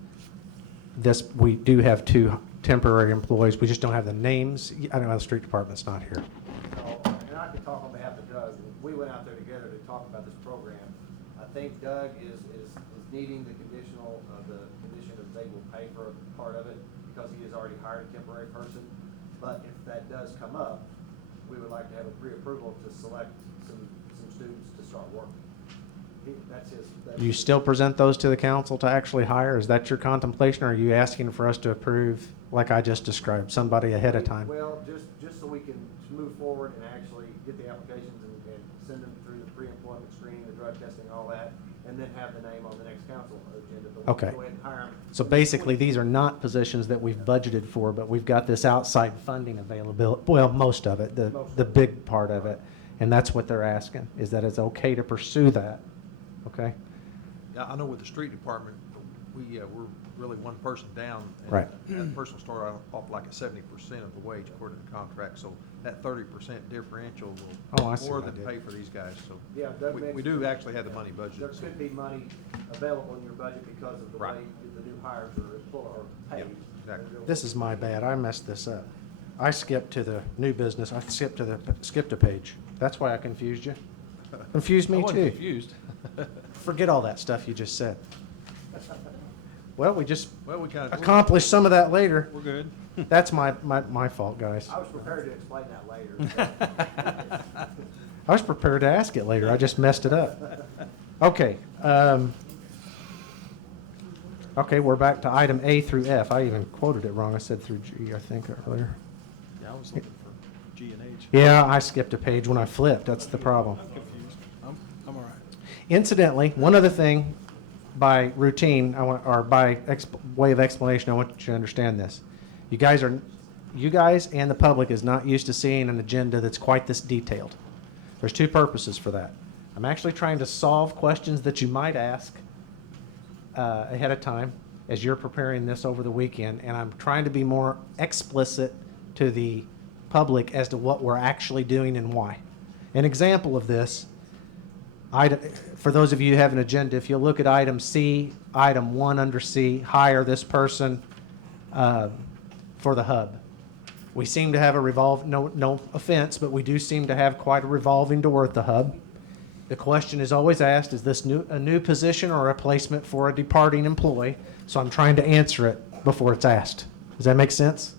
this, we do have 2 temporary employees. We just don't have the names. I don't know, the street department's not here. So, and I can talk on behalf of Doug, we went out there together to talk about this program. I think Doug is needing the conditional, the condition of they will pay for a part of it, because he has already hired a temporary person. But if that does come up, we would like to have a pre-approval to select some students to start working. That's You still present those to the council to actually hire? Is that your contemplation, or are you asking for us to approve, like I just described, somebody ahead of time? Well, just so we can move forward and actually get the applications and send them through the pre-employment screening, the drug testing, all that, and then have the name on the next council agenda. But we'll Okay. go ahead and hire them. So basically, these are not positions that we've budgeted for, but we've got this outside funding available, well, most of it, the big part of it. And that's what they're asking, is that it's okay to pursue that, okay? Yeah, I know with the street department, we're really one person down. And Right. that person will start off like at 70% of the wage according to the contract, so that 30% differential Oh, I will see more what I than did. pay for these guys, so. Yeah, Doug We mentioned do actually have the money budgeted. There so. could be money available in your budget because of the Right. way the new hires are paid. Yep, exactly. This is my bad, I messed this up. I skipped to the new business, I skipped a page. That's why I confused you. Confused me I wasn't too. confused. Forget all that stuff you just said. Well, we just Well, we kind of. accomplished some of that later. We're good. That's my fault, guys. I was prepared to explain that later. I was prepared to ask it later, I just messed it up. Okay, okay, we're back to item A through F. I even quoted it wrong, I said through G, I think, earlier. Yeah, I was looking for G and H. Yeah, I skipped a page when I flipped, that's the problem. I'm confused. I'm all right. Incidentally, one other thing, by routine, or by way of explanation, I want you to understand this. You guys and the public is not used to seeing an agenda that's quite this detailed. There's 2 purposes for that. I'm actually trying to solve questions that you might ask ahead of time as you're preparing this over the weekend, and I'm trying to be more explicit to the public as to what we're actually doing and why. An example of this, for those of you who have an agenda, if you look at item C, item 1 under C, hire this person for the hub. We seem to have a no offense, but we do seem to have quite a revolving door at the hub. The question is always asked, is this a new position or a replacement for a departing employee? So I'm trying to answer it before it's asked. Does that make sense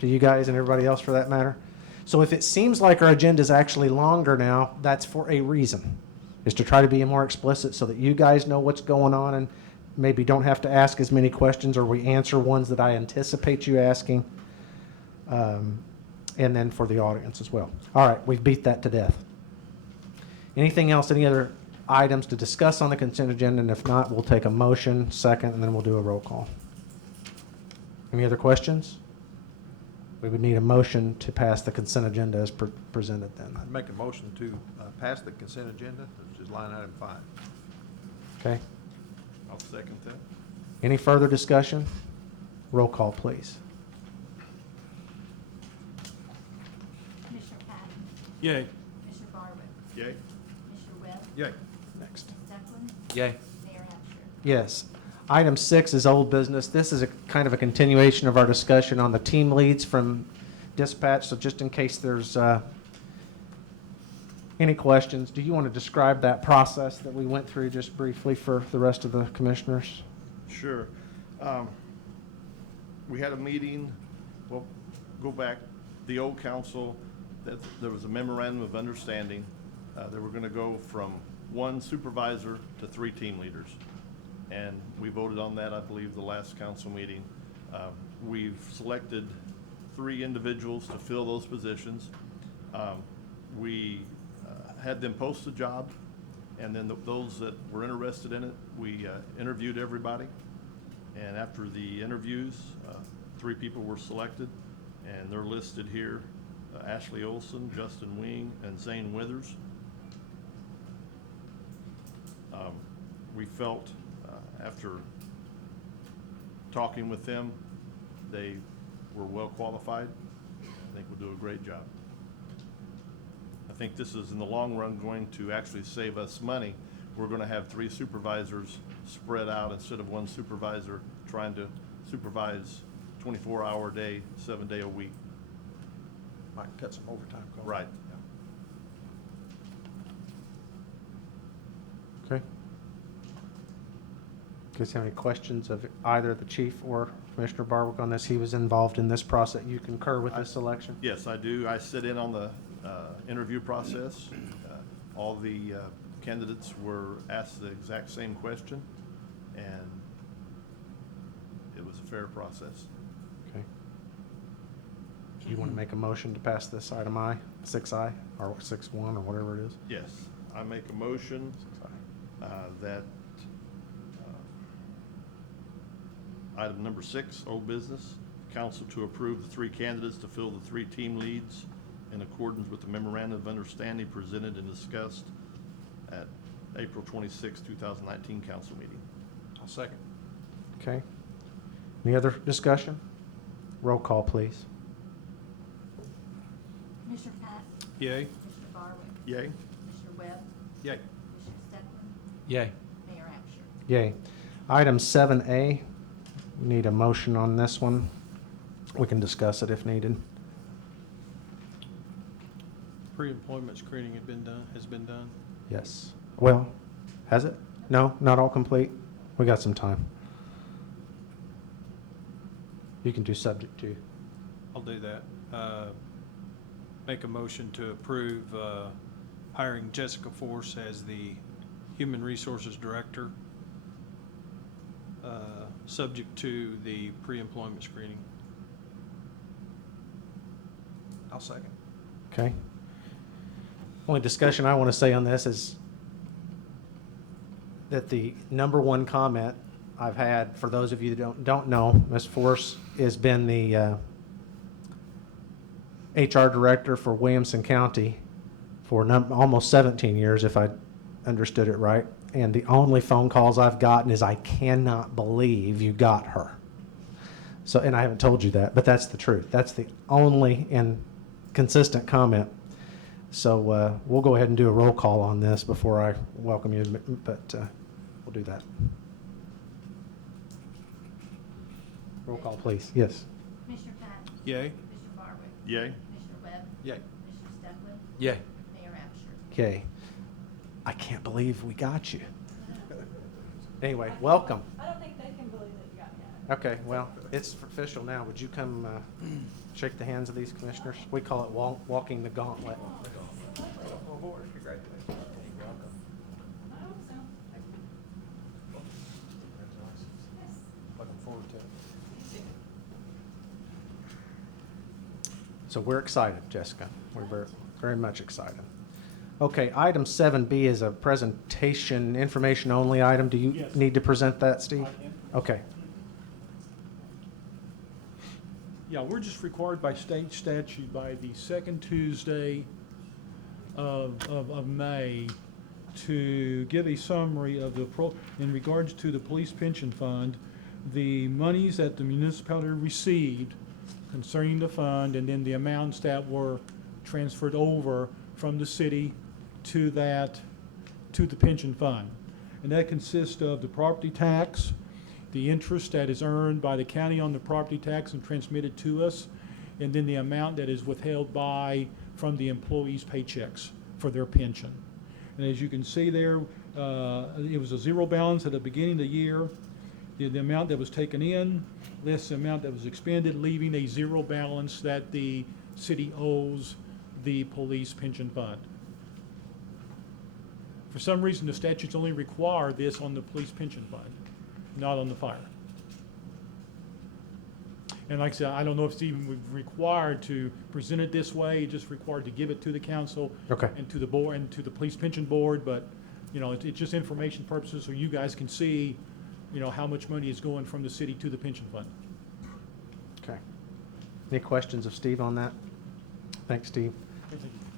to you guys and everybody else for that matter? So if it seems like our agenda is actually longer now, that's for a reason, is to try to be more explicit so that you guys know what's going on and maybe don't have to ask as many questions, or we answer ones that I anticipate you asking, and then for the audience as well. All right, we've beat that to death. Anything else, any other items to discuss on the consent agenda? And if not, we'll take a motion, second, and then we'll do a roll call. Any other questions? We would need a motion to pass the consent agenda as presented then. I'd make a motion to pass the consent agenda, which is line item 5. Okay? I'll second that. Any further discussion? Roll call, please. Commissioner Patton, Yay. Commissioner Barwick, Yay? Commissioner Webb, Yay. Next. Declan, Yay. Mayor Absher. Yes. Item 6 is old business. This is a kind of a continuation of our discussion on the team leads from dispatch. So just in case there's any questions, do you want to describe that process that we went through just briefly for the rest of the commissioners? Sure. We had a meeting, well, go back, the old council, that there was a memorandum of understanding. They were gonna go from 1 supervisor to 3 team leaders. And we voted on that, I believe, the last council meeting. We've selected 3 individuals to fill those positions. We had them post the job, and then those that were interested in it, we interviewed everybody. And after the interviews, 3 people were selected. and they're listed here. Ashley Olson, Justin Wing, and Zane Withers. We felt, after talking with them, they were well qualified. I think will do a great job. I think this is in the long run going to actually save us money. We're going to have 3 supervisors spread out instead of 1 supervisor trying to supervise 24-hour day, 7-day a week. Might cut some overtime costs. Right. Okay. Guys have any questions of either the chief or Commissioner Barwick on this? He was involved in this process. You concur with this selection? Yes, I do. I sit in on the interview process. All the candidates were asked the exact same question, and it was a fair process. Okay. Do you want to make a motion to pass this item I, 6I, or 6-1, or whatever it is? Yes, I make a motion 6I. that item number 6, old business, council to approve the 3 candidates to fill the 3 team leads in accordance with the memorandum of understanding presented and discussed at April 26, 2019 council meeting. I'll second. Okay. Any other discussion? Roll call, please. Commissioner Pat? Yay. Commissioner Barwick? Yay? Commissioner Webb? Yay. Commissioner Steplen? Yay. Mayor Absher? Yay. Item 7A, we need a motion on this one. We can discuss it if needed. Pre-employment screening has been done. Yes. Well, has it? No, not all complete? We got some time. You can do subject to. I'll do that. Make a motion to approve hiring Jessica Force as the Human Resources Director, subject to the pre-employment screening. I'll second. Okay. Only discussion I want to say on this is that the number one comment I've had, for those of you that don't know, Ms. Force has been the HR director for Williamson County for almost 17 years, if I understood it right. And the only phone calls I've gotten is, I cannot believe you got her. So, and I haven't told you that, but that's the truth. That's the only and consistent comment. So we'll go ahead and do a roll call on this before I welcome you, but we'll do that. Roll call, please. Yes. Commissioner Pat? Yay. Commissioner Barwick? Yay? Commissioner Webb? Yay. Commissioner Steplen? Yay. Mayor Absher? Okay. I can't believe we got you. Anyway, welcome. I don't think they can believe that you got that. Okay, well, it's official now. Would you come shake the hands of these commissioners? We call it walking the gauntlet. Congratulations. I hope so. Looking forward to it. So we're excited, Jessica. We're very, very much excited. Okay, item 7B is a presentation, information only item. Do you Yes. need to present that, Steve? I am. Okay. Yeah, we're just required by state statute by the second Tuesday of May to give a summary of in regards to the police pension fund, the monies that the municipality received concerning the fund, and then the amounts that were transferred over from the city to the pension fund. And that consists of the property tax, the interest that is earned by the county on the property tax and transmitted to us, and then the amount that is withheld from the employees' paychecks for their pension. And as you can see there, it was a zero balance at the beginning of the year. The amount that was taken in, less the amount that was expended, leaving a zero balance that the city owes the police pension fund. For some reason, the statutes only require this on the police pension fund, not on the fire. And like I said, I don't know if it's even required to present it this way, just required to give it to the council. Okay. And to the board, and to the police pension board, but, you know, it's just information purposes, so you guys can see, you know, how much money is going from the city to the pension fund. Okay. Any questions of Steve on that? Thanks, Steve.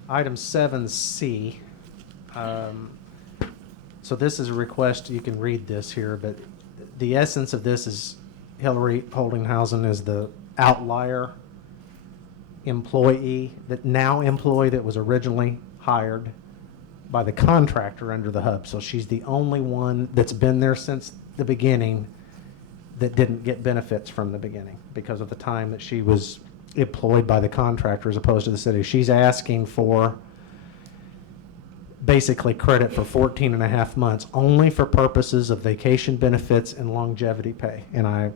Item 7C. So this is a request, you can read this here, but the essence of this is Hillary Holdinghausen is the outlier employee, that was originally hired by the contractor under the hub. So she's the only one that's been there since the beginning that didn't get benefits from the beginning because of the time that she was employed by the contractor as opposed to the city. She's asking for basically credit for 14 and a half months only for purposes of vacation benefits and longevity pay. And I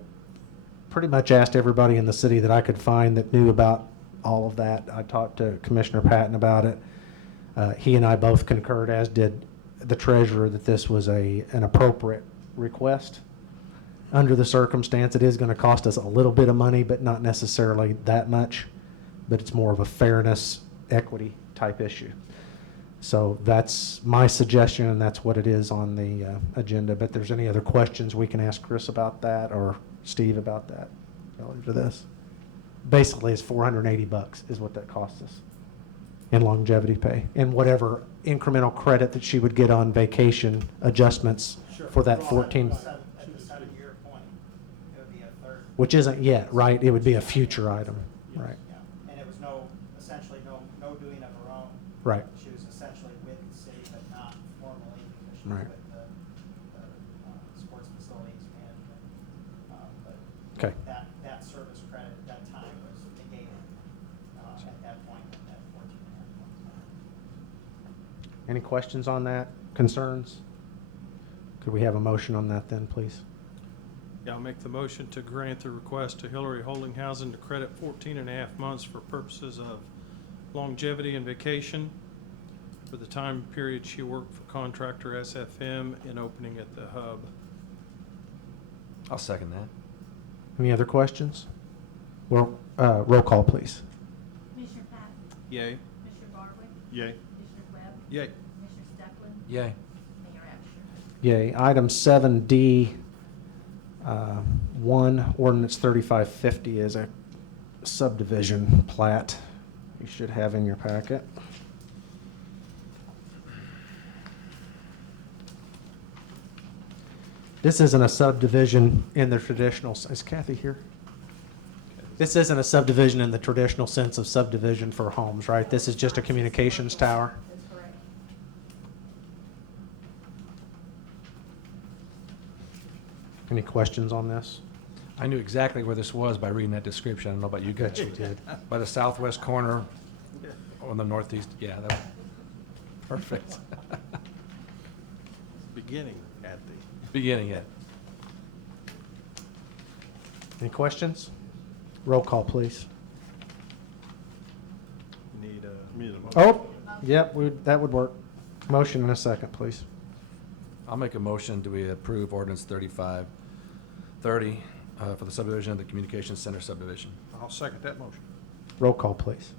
pretty much asked everybody in the city that I could find that knew about all of that. I talked to Commissioner Patton about it. He and I both concurred, as did the treasurer, that this was an appropriate request. Under the circumstance, it is going to cost us a little bit of money, but not necessarily that much. But it's more of a fairness, equity type issue. So that's my suggestion, and that's what it is on the agenda. But if there's any other questions, we can ask Chris about that or Steve about that relative to this. Basically, it's $480 is what that costs us in longevity pay and whatever incremental credit that she would get on vacation adjustments for that 14. At the 7-year point, it would be a third. Which isn't yet, right? It would be a future item, right? Yeah, and it was essentially no doing of her own. Right. She was essentially with the city, but not formally, because she was Right. with the sports facilities management. But Okay. that service credit at that time was negated at that point, at that 14 and a half months. Any questions on that? Concerns? Could we have a motion on that then, please? Yeah, I'll make the motion to grant the request to Hillary Holdinghausen to credit 14 and a half months for purposes of longevity and vacation for the time period she worked for contractor SFM in opening at the hub. I'll second that. Any other questions? Well, roll call, please. Commissioner Patton? Yay. Commissioner Barwick? Yay. Commissioner Webb? Yay. Commissioner Steplen? Yay. Mayor Absher? Yay. Item 7D, 1, Ordinance 3550 is a subdivision plat you should have in your packet. This isn't a subdivision in the traditional, is Kathy here? This isn't a subdivision in the traditional sense of subdivision for homes, right? This is just a communications tower. That's correct. Any questions on this? I knew exactly where this was by reading that description. I don't know about you guys. Bet you did. By the southwest corner on the northeast. Yeah, that was perfect. Beginning at the. Beginning it. Any questions? Roll call, please. Need Need a motion. Oh, yep, that would work. Motion in a second, please. I'll make a motion to approve ordinance 3530 for the subdivision of the Communications Center subdivision. I'll second that motion. Roll call, please.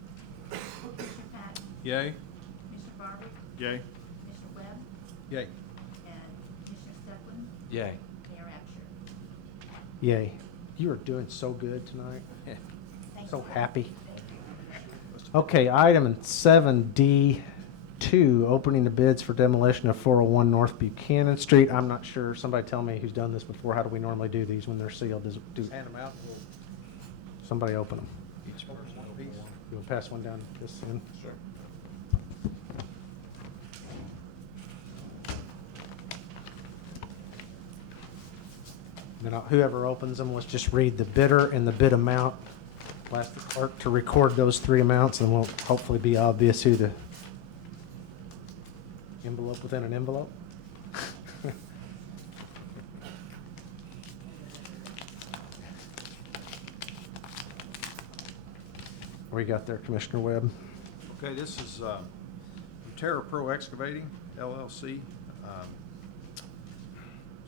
Commissioner Patton? Yay. Commissioner Barwick? Yay. Commissioner Webb? Yay. And Commissioner Steplen? Yay. Mayor Absher? Yay. You are doing so good tonight. Thank So you. happy. Okay, item 7D2, opening the bids for demolition of 401 North Buchanan Street. I'm not sure, somebody tell me who's done this before. How do we normally do these when they're sealed? Does it do, Hand them out. We'll somebody open them? open one piece. You want to pass one down this end? Sure. Then whoever opens them, let's just read the bidder and the bid amount. We'll ask the clerk to record those three amounts, and we'll hopefully be obvious who the envelope within an envelope. What you got there, Commissioner Webb? Okay, this is from Terra Pro Excavating LLC. It's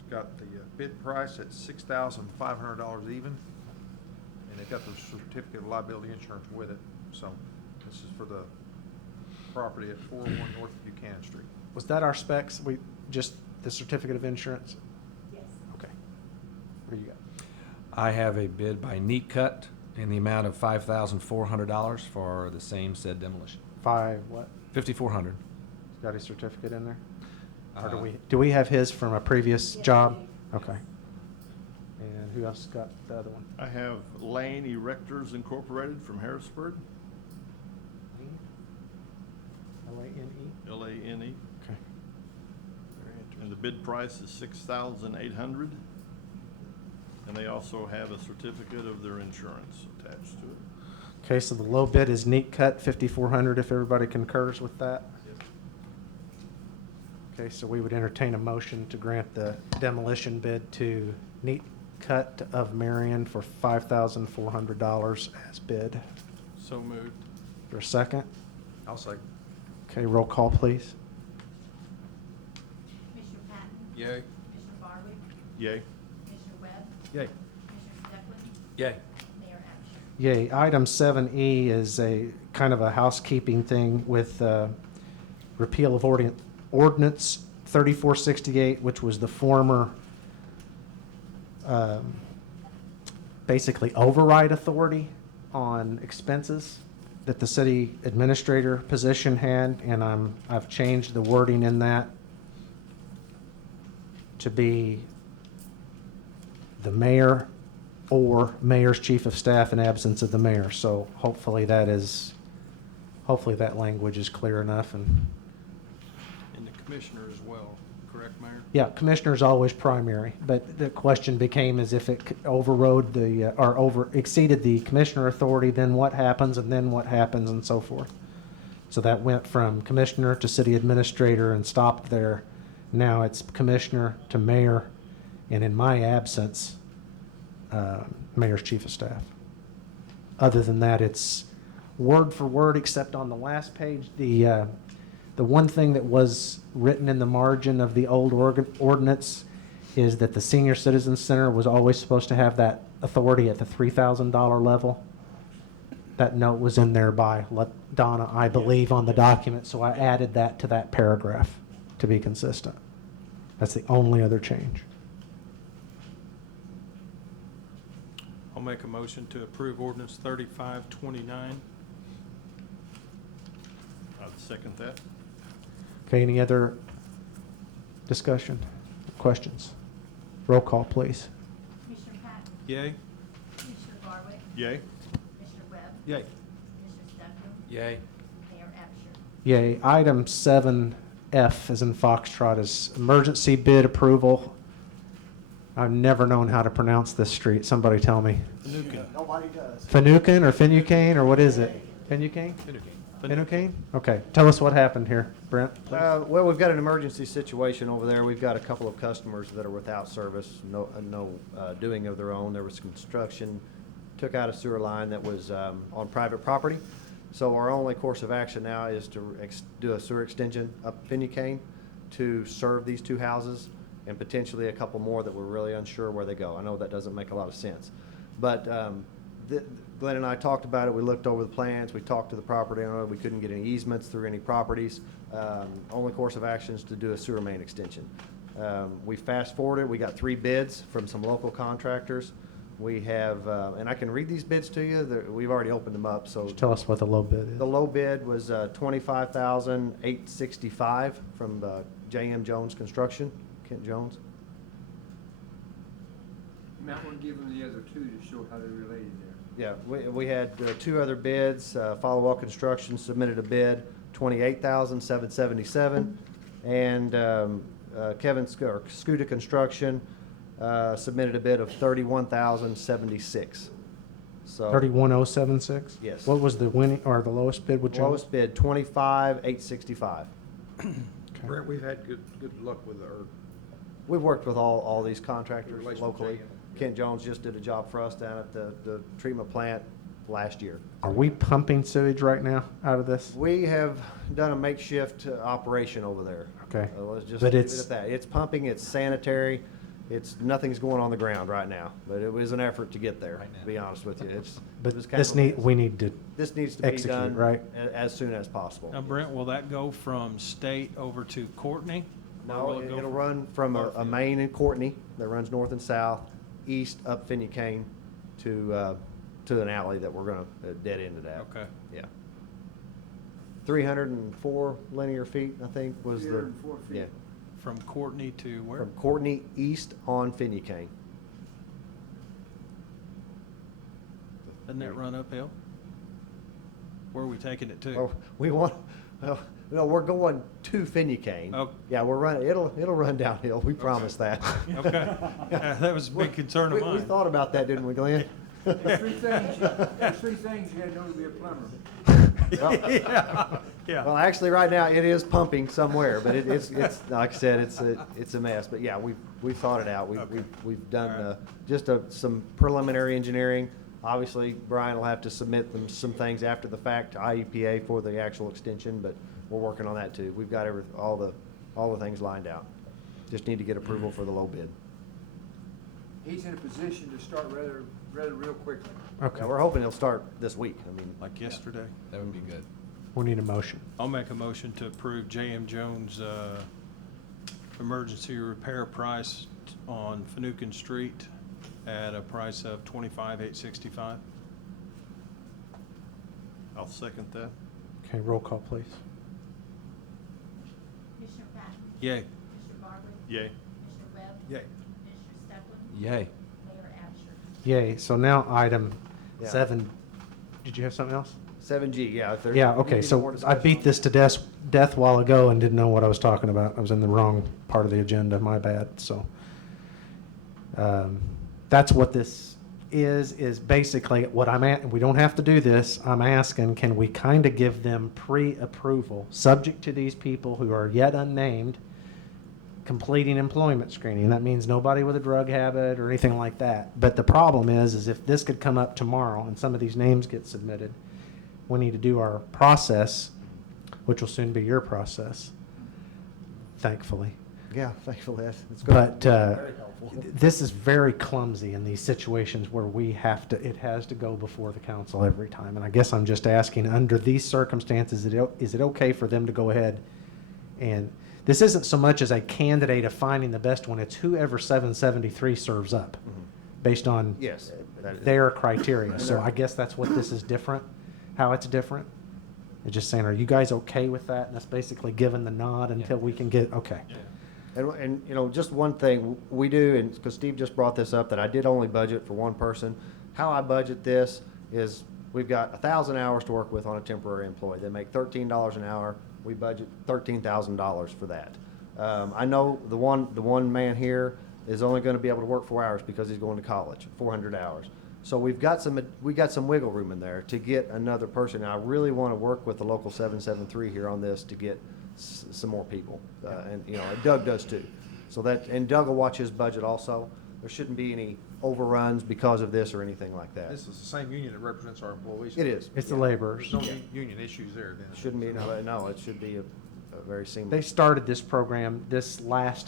got the bid price at $6,500 even, and they've got the certificate of liability insurance with it. So this is for the property at 401 North Buchanan Street. Was that our specs? Just the certificate of insurance? Yes. Okay. What do you got? I have a bid by Neat Cut in the amount of $5,400 for the same said demolition. 5, what? 5,400. Got his certificate in there? Or Uh, do we have his from a previous Yes, job? we Okay. And who else got the other one? I have Lane Erectors Incorporated from Harrisburg, Lane? Lane. Okay. And the bid price is $6,800. And they also have a certificate of their insurance attached to it. Okay, so the low bid is Neat Cut, 5,400, if everybody concurs with that. Okay, so we would entertain a motion to grant the demolition bid to Neat Cut of Marion for $5,400 as bid. So moved. For a second? I'll second. Okay, roll call, please. Commissioner Patton? Yay. Commissioner Barwick? Yay. Commissioner Webb? Yay. Commissioner Steplen? Yay. Mayor Absher? Yay. Item 7E is a kind of a housekeeping thing with repeal of Ordinance 3468, which was the former basically override authority on expenses that the city administrator position had, and I've changed the wording in that to be the mayor or mayor's chief of staff in absence of the mayor. So hopefully that language is clear enough. And And the commissioner as well, correct, Mayor? yeah, commissioner's always primary, but the question became is if it overrode or exceeded the commissioner authority, then what happens, and so forth. So that went from commissioner to city administrator and stopped there. Now it's commissioner to mayor, and in my absence, mayor's chief of staff. Other than that, it's word for word, except on the last page, the one thing that was written in the margin of the old ordinance is that the senior citizen center was always supposed to have that authority at the $3,000 level. That note was in there by Donna, I believe, on the document, so I added that to that paragraph to be consistent. That's the only other change. I'll make a motion to approve ordinance 3529. I'd second that. Okay, any other discussion, questions? Roll call, please. Commissioner Patton? Yay. Commissioner Barwick? Yay. Commissioner Webb? Yay. Commissioner Steplen? Yay. Mayor Absher? Yay. Item 7F, as in Foxtrot, is emergency bid approval. I've never known how to pronounce this street. Somebody tell me. Nobody does. Finucane or Finucane, or what is it? Finucane? Finucane? Okay. Tell us what happened here, Brent, please. Well, we've got an emergency situation over there. We've got a couple of customers that are without service, no doing of their own. There was construction, took out a sewer line that was on private property. So our only course of action now is to do a sewer extension up Finucane to serve these two houses and potentially a couple more that we're really unsure where they go. I know that doesn't make a lot of sense. But Glenn and I talked about it. We looked over the plans. We talked to the property owner. We couldn't get any easements through any properties. Only course of action is to do a sewer main extension. We fast forwarded. We got 3 bids from some local contractors. We have, and I can read these bids to you. We've already opened them up. So Just tell us what the low bid is. the low bid was $25,865 from J.M. Jones Construction, Kent Jones. You might want to give them the other two to show how they're related there. Yeah, we had 2 other bids. Followwell Construction submitted a bid, $28,777, and Kevin Scuda Construction submitted a bid of $31,076. So 31076? Yes. What was the winning, or the lowest bid with Jones? lowest bid $25,865. Okay. Brent, we've had good luck with our, We've worked with all these contractors Relation with locally. JM. Kent Jones just did a job for us down at the treatment plant last year. Are we pumping sewage right now out of this? We have done a makeshift operation over there. Okay. Let's just But leave it it's- at that. It's pumping, it's sanitary, nothing's going on the ground right now, but it was an effort to get there, Right now. to be honest with you. It But was kind this of a mess. we need to, This needs to be execute, done right? as soon as possible. Now, Brent, will that go from state over to Courtney? Or No, will it go it'll from run from a Garfield? main in Courtney that runs north and south, east up Finucane to to an alley that we're gonna dead end it at. Okay. Yeah. 304 linear feet, I think, was the. 304 feet. Yeah, From Courtney to where? from Courtney east on Finucane. Doesn't that run uphill? Where are we taking it to? Oh, we want, no, we're going to Finucane. Oh. Yeah, we're running, it'll run downhill, we promise that. Okay. That was a big concern of We mine. thought about that, didn't we, Glenn? There's three things you had to know to be a plumber. Yeah. Well, actually, right now, it is pumping somewhere, but it's, like I said, it's a mess. But yeah, we've thought it out. We've done, just some preliminary engineering. Obviously, Brian will have to submit some things after the fact to IEPA for the actual extension, but we're working on that too. We've got all the things lined out. Just need to get approval for the low bid. He's in a position to start rather real quickly. Okay, Yeah, we're hoping he'll start this week. I mean, Like yesterday? That would be good. we need a motion. I'll make a motion to approve J.M. Jones' emergency repair price on Finucane Street at a price of $25,865. I'll second that. Okay, roll call, please. Commissioner Patton? Yay. Commissioner Barwick? Yay. Commissioner Webb? Yay. Commissioner Steplen? Yay. Mayor Absher? Yay, so now item Yeah. 7, did you have something else? 7G, yeah. If there's. Yeah, you okay, need so more I discussion beat on this it. to death while ago and didn't know what I was talking about. I was in the wrong part of the agenda, my bad, so. That's what this is basically what I'm at, we don't have to do this. I'm asking, can we kind of give them pre-approval, subject to these people who are yet unnamed, completing employment screening? That means nobody with a drug habit or anything like that. But the problem is if this could come up tomorrow and some of these names get submitted, we need to do our process, which will soon be your process, thankfully. Yeah, thankfully, it's good. But Very helpful. this is very clumsy in these situations where it has to go before the council every time. And I guess I'm just asking, under these circumstances, is it okay for them to go ahead and, this isn't so much as a candidate of finding the best one, it's whoever 773 serves up, based on Yes. that is- their criteria. So I guess that's what this is different, how it's different. It's just saying, are you guys okay with that? And that's basically giving the nod until we can get, okay. And, you know, just one thing we do, and because Steve just brought this up, that I did only budget for one person. How I budget this is we've got 1,000 hours to work with on a temporary employee. They make $13 an hour. We budget $13,000 for that. I know the one man here is only going to be able to work 4 hours because he's going to college, 400 hours. So we got some wiggle room in there to get another person. And I really want to work with the local 773 here on this to get some more people, and you know, Doug does too. So that, and Doug will watch his budget also. There shouldn't be any overruns because of this or anything like that. This is the same union that represents our employees. It is. It's the laborers. There's no union issues there then. Shouldn't be, no, it should be a very seamless. They started this program this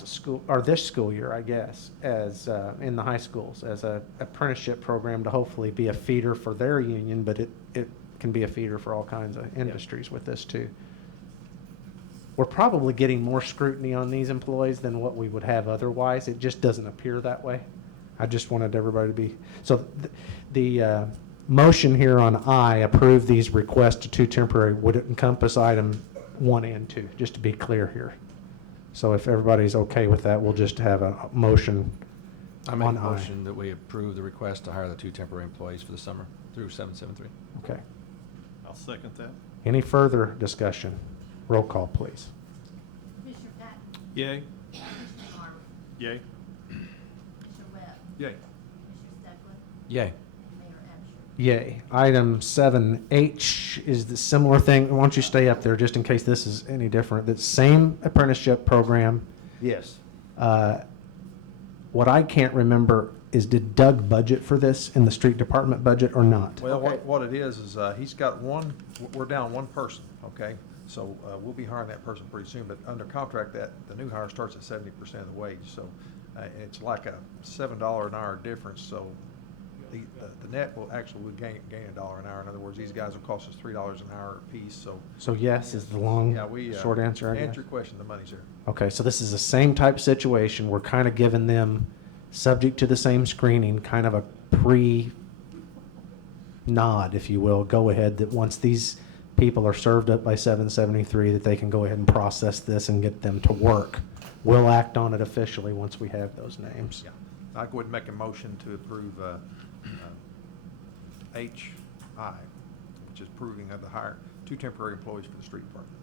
school year, I guess, as, in the high schools, as a apprenticeship program to hopefully be a feeder for their union, but it can be a feeder for all kinds of industries with this too. We're probably getting more scrutiny on these employees than what we would have otherwise. It just doesn't appear that way. I just wanted everybody to be, so the motion here on I, approve these requests to 2 temporary, would encompass item 1 and 2, just to be clear here. So if everybody's okay with that, we'll just have a motion I make a on I. motion that we approve the request to hire the 2 temporary employees for the summer through 773. Okay. I'll second that. Any further discussion? Roll call, please. Commissioner Patton? Yay. Commissioner Barwick? Yay. Commissioner Webb? Yay. Commissioner Steplen? Yay. And Mayor Absher? Yay. Item 7H is the similar thing. Why don't you stay up there just in case this is any different? The same apprenticeship program. Yes. What I can't remember is, did Doug budget for this in the street department budget or not? Well, Okay. what it is he's got we're down one person, okay? So, we'll be hiring that person pretty soon, but under contract, the new hire starts at 70% of the wage, so, it's like a $7 an hour difference, so the net will actually gain $1 an hour. In other words, these guys will cost us $3 an hour apiece, so. So yes is the long, Yeah, short answer, I to guess. answer your question, the money's there. Okay, so this is the same type situation. We're kind of giving them, subject to the same screening, kind of a nod, if you will, go ahead, that once these people are served up by 773, that they can go ahead and process this and get them to work. We'll act on it officially once we have those names. Yeah. I'll go ahead and make a motion to approve HI, which is approving of the hire, 2 temporary employees for the street department.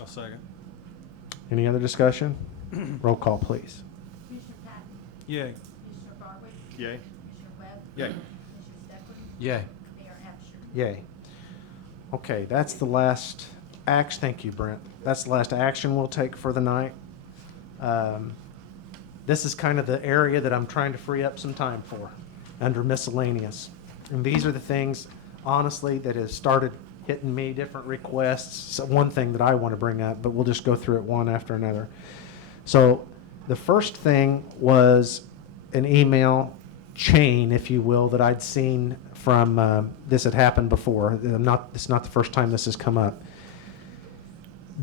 I'll second. Any other discussion? Roll call, please. Commissioner Patton? Yay. Commissioner Barwick? Yay. Commissioner Webb? Yay. Commissioner Steckler? Yay. Mayor Absher? Yay. Okay, that's the last action. Thank you, Brent. That's the last action we'll take for the night. This is kind of the area that I'm trying to free up some time for, under miscellaneous. And these are the things, honestly, that has started hitting me, different requests. So one thing that I want to bring up, but we'll just go through it one after another. So the first thing was an email chain, if you will, that I'd seen from, this had happened before. It's not the first time this has come up.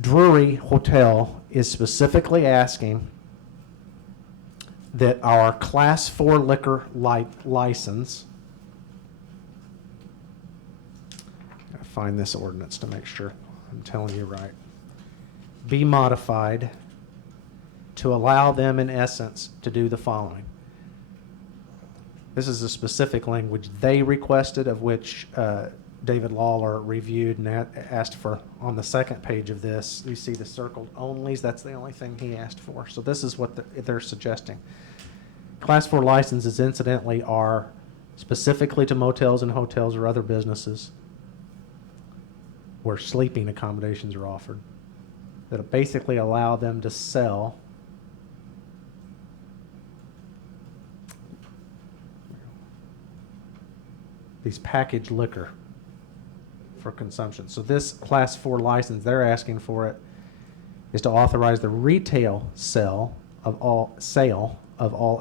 Drury Hotel is specifically asking that our Class 4 liquor license, gotta find this ordinance to make sure I'm telling you right, be modified to allow them, in essence, to do the following. This is a specific language they requested, of which David Lawler reviewed and asked for on the second page of this. You see the circled onlys, that's the only thing he asked for. So this is what they're suggesting. Class 4 licenses, incidentally, are specifically to motels and hotels or other businesses where sleeping accommodations are offered, that basically allow them to sell these packaged liquor for consumption. So this Class 4 license, they're asking for it, is to authorize the retail sale of all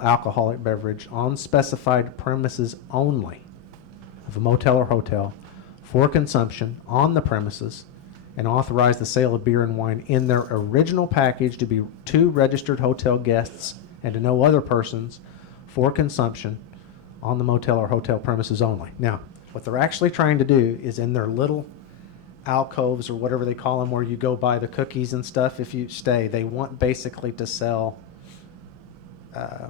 alcoholic beverage on specified premises only of a motel or hotel for consumption on the premises, and authorize the sale of beer and wine in their original package to be to registered hotel guests and to no other persons for consumption on the motel or hotel premises only. Now, what they're actually trying to do is in their little alcoves or whatever they call them, where you go buy the cookies and stuff if you stay, they want basically to sell, I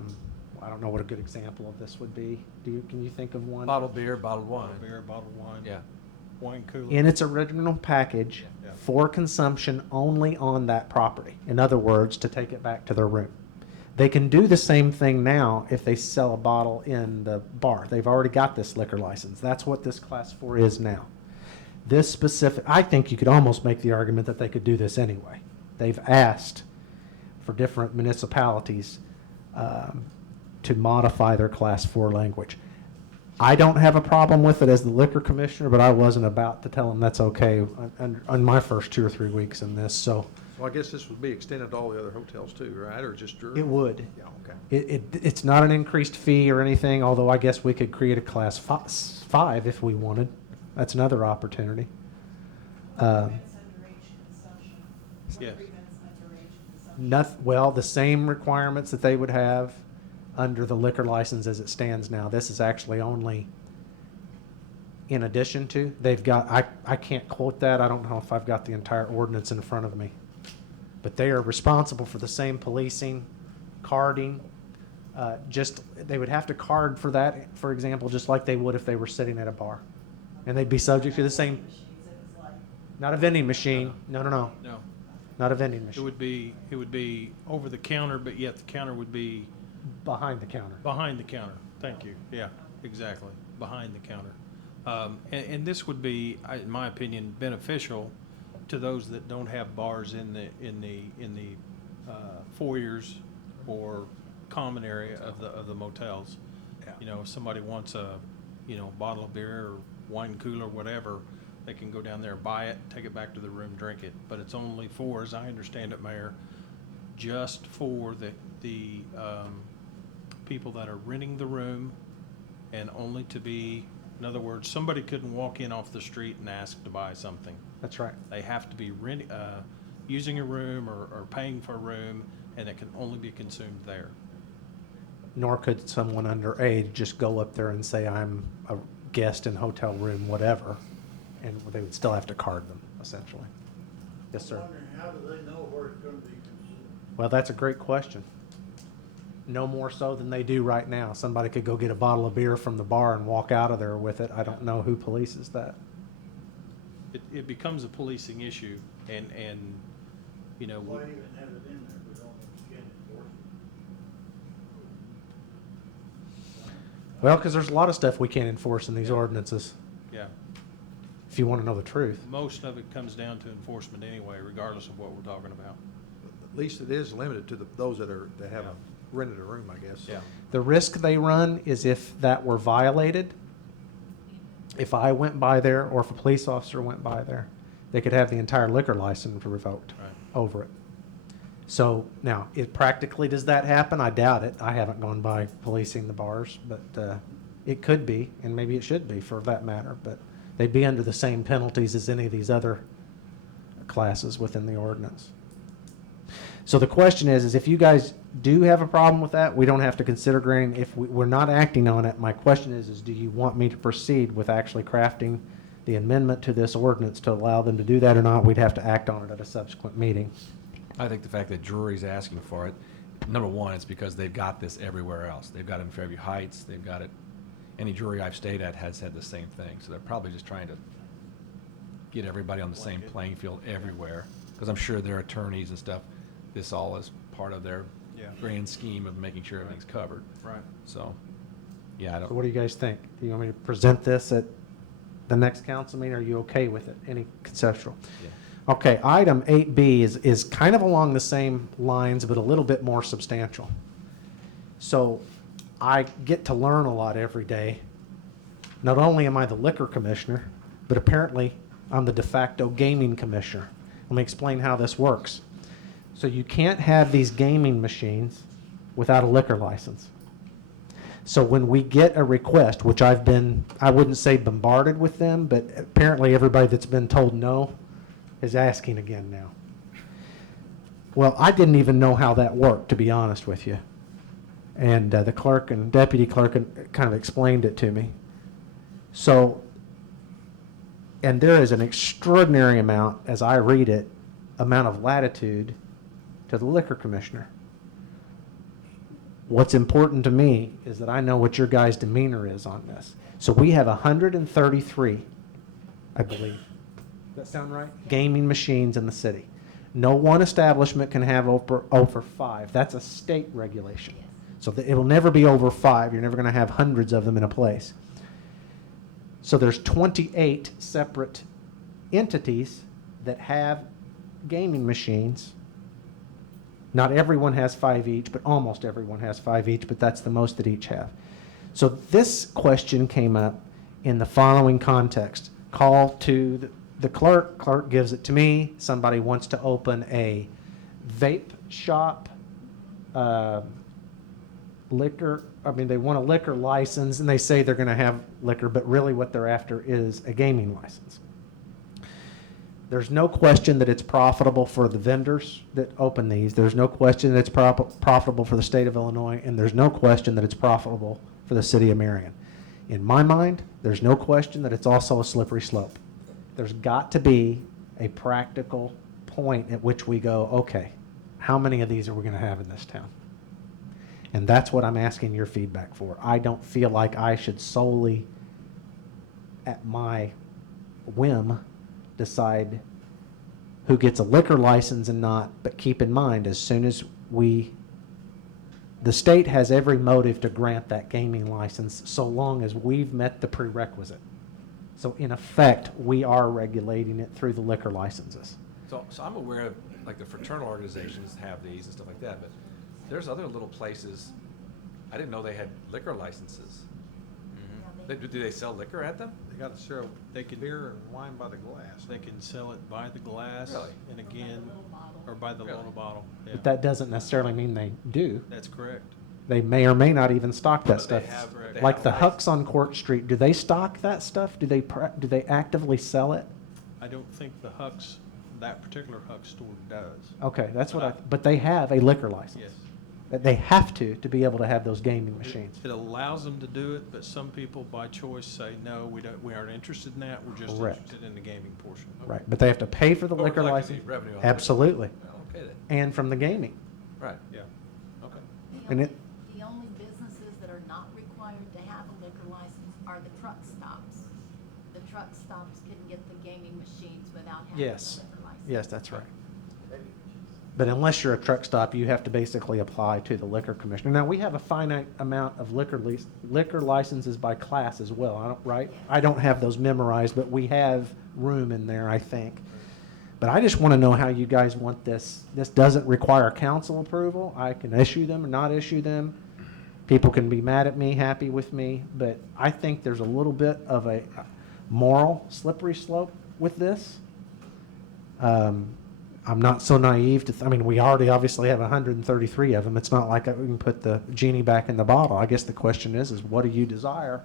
don't know what a good example of this would be. Can you think of one? Bottled beer, bottled wine. Bottled beer, bottled wine. Yeah. Wine cooler. In its original package Yeah. for consumption only on that property. In other words, to take it back to their room. They can do the same thing now if they sell a bottle in the bar. They've already got this liquor license. That's what this Class 4 is now. This specific, I think you could almost make the argument that they could do this anyway. They've asked for different municipalities to modify their Class 4 language. I don't have a problem with it as the liquor commissioner, but I wasn't about to tell them that's okay on my first 2 or 3 weeks in this, so. Well, I guess this would be extended to all the other hotels too, right, or just Drury? It would. Yeah, okay. It's not an increased fee or anything, although I guess we could create a Class 5 if we wanted. That's another opportunity. What prevents underage consumption? What Yes. prevents underage consumption? Well, the same requirements that they would have under the liquor license as it stands now. This is actually only in addition to. They've got, I can't quote that. I don't know if I've got the entire ordinance in front of me. But they are responsible for the same policing, carding. They would have to card for that, for example, just like they would if they were sitting at a bar. And they'd be subject to the same, Machines, it was like, not a vending machine. No. No. Not a vending It machine. would be over the counter, but yet the counter would be Behind the counter. behind the counter. Thank you. Yeah, exactly. Behind the counter. And this would be, in my opinion, beneficial to those that don't have bars in the foyers or common area of the motels. Yeah. You know, if somebody wants a, bottle of beer or wine cooler, whatever, they can go down there, buy it, take it back to the room, drink it. But it's only for, as I understand it, Mayor, just for the people that are renting the room, and only to be, in other words, somebody couldn't walk in off the street and ask to buy something. That's right. They have to be using a room or paying for a room, and it can only be consumed there. Nor could someone underage just go up there and say, I'm guest in hotel room, whatever, and they would still have to card them, essentially. Yes, sir. how do they know where it's gonna be consumed? Well, that's a great question. No more so than they do right now. Somebody could go get a bottle of beer from the bar and walk out of there with it. I don't know who polices that. It becomes a policing issue, and, you know, Why even have it in there if we don't can't enforce it? Well, because there's a lot of stuff we can't enforce in these ordinances, yeah, if you want to know the truth. most of it comes down to enforcement anyway, regardless of what we're talking about. At least it is limited to those that have Yeah. rented a room, I guess. Yeah. The risk they run is if that were violated, if I went by there or if a police officer went by there, they could have the entire liquor license revoked Right. over it. So now, practically does that happen? I doubt it. I haven't gone by policing the bars, but it could be, and maybe it should be for that matter, but they'd be under the same penalties as any of these other classes within the ordinance. So the question is if you guys do have a problem with that, we don't have to consider granting. If we're not acting on it, my question is do you want me to proceed with actually crafting the amendment to this ordinance to allow them to do that or not? We'd have to act on it at a subsequent meeting. I think the fact that Drury's asking for it, number one, it's because they've got this everywhere else. They've got it in Fairview Heights, they've got it, any jury I've stayed at has said the same thing. So they're probably just trying to get everybody on the same playing field everywhere. Because I'm sure their attorneys and stuff, this all is part of their Yeah. grand scheme of making sure everything's covered. Right. So, yeah, I So don't, what do you guys think? Do you want me to present this at the next council meeting? Are you okay with it? Any conceptual? yeah. Okay, item 8B is kind of along the same lines, but a little bit more substantial. So I get to learn a lot every day. Not only am I the liquor commissioner, but apparently I'm the de facto gaming commissioner. Let me explain how this works. So you can't have these gaming machines without a liquor license. So when we get a request, which I've been, I wouldn't say bombarded with them, but apparently everybody that's been told no is asking again now. Well, I didn't even know how that worked, to be honest with you. And the clerk and deputy clerk kind of explained it to me. So, and there is an extraordinary amount, as I read it, amount of latitude to the liquor commissioner. What's important to me is that I know what your guys' demeanor is on this. So we have 133, I believe. Does that sound right? Gaming machines in the city. No one establishment can have over 5. That's a state regulation. So it will never be over 5. You're never going to have hundreds of them in a place. So there's 28 separate entities that have gaming machines. Not everyone has 5 each, but almost everyone has 5 each, but that's the most that each have. So this question came up in the following context. Call to the clerk, clerk gives it to me. Somebody wants to open a vape shop, they want a liquor license, and they say they're going to have liquor, but really what they're after is a gaming license. There's no question that it's profitable for the vendors that open these. There's no question that it's profitable for the state of Illinois, and there's no question that it's profitable for the city of Marion. In my mind, there's no question that it's also a slippery slope. There's got to be a practical point at which we go, okay, how many of these are we going to have in this town? And that's what I'm asking your feedback for. I don't feel like I should solely, at my whim, decide who gets a liquor license and not, but keep in mind, as soon as the state has every motive to grant that gaming license so long as we've met the prerequisite. So in effect, we are regulating it through the liquor licenses. So I'm aware of, like, the fraternal organizations have these and stuff like that, but there's other little places, I didn't know they had liquor licenses. Do they sell liquor at them? They got to sell beer and wine by the glass. They can sell it by the glass, Really? and again, or by the Really? little bottle. Yeah, But that doesn't necessarily mean they do. that's correct. They may or may not even stock that But stuff. they have- they Like have the a Hucks on Court Street, do they stock that stuff? Do they actively sell it? I don't think the Hucks, that particular Huck store does. Okay, that's what but they have a liquor license. Yes. They have to be able to have those gaming machines. It allows them to do it, but some people by choice say, no, we aren't interested in that, we're just Correct. interested in the gaming portion. Right, but they have to pay for the But we're liquor collecting license. the revenue on it. Absolutely. Okay then. And from the gaming. Right. Yeah. Okay. And The only businesses that are not required to have a liquor license are the truck stops. The truck stops can get the gaming machines without having a Yes. liquor license. Yes, that's right. But unless you're a truck stop, you have to basically apply to the liquor commissioner. Now, we have a finite amount of liquor licenses by class as well, right? I don't have those memorized, but we have room in there, I think. But I just want to know how you guys want this. This doesn't require council approval. I can issue them or not issue them. People can be mad at me, happy with me, but I think there's a little bit of a moral slippery slope with this. I'm not so naive to, I mean, we already obviously have 133 of them. It's not like we can put the genie back in the bottle. I guess the question is what do you desire?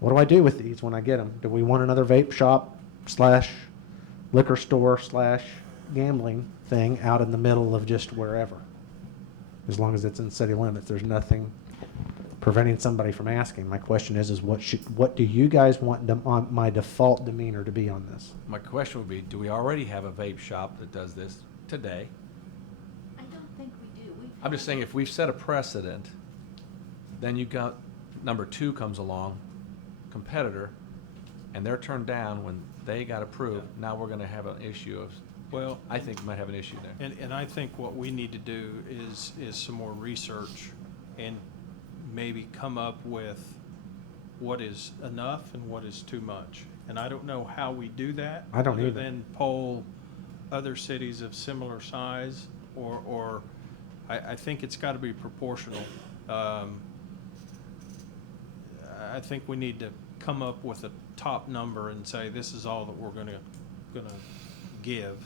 What do I do with these when I get them? Do we want another vape shop / liquor store / gambling thing out in the middle of just wherever? As long as it's in city limits, there's nothing preventing somebody from asking. My question is what do you guys want my default demeanor to be on this? My question would be, do we already have a vape shop that does this today? I don't think we do. I'm just saying, if we've set a precedent, then you got, number 2 comes along, competitor, and they're turned down when they got approved. Now we're gonna have an issue of, Well, I think we might have an issue there. and I think what we need to do is some more research and maybe come up with what is enough and what is too much. And I don't know how we do that. I don't Other either. than poll other cities of similar size, or I think it's gotta be proportional. I think we need to come up with a top number and say, this is all that we're gonna give.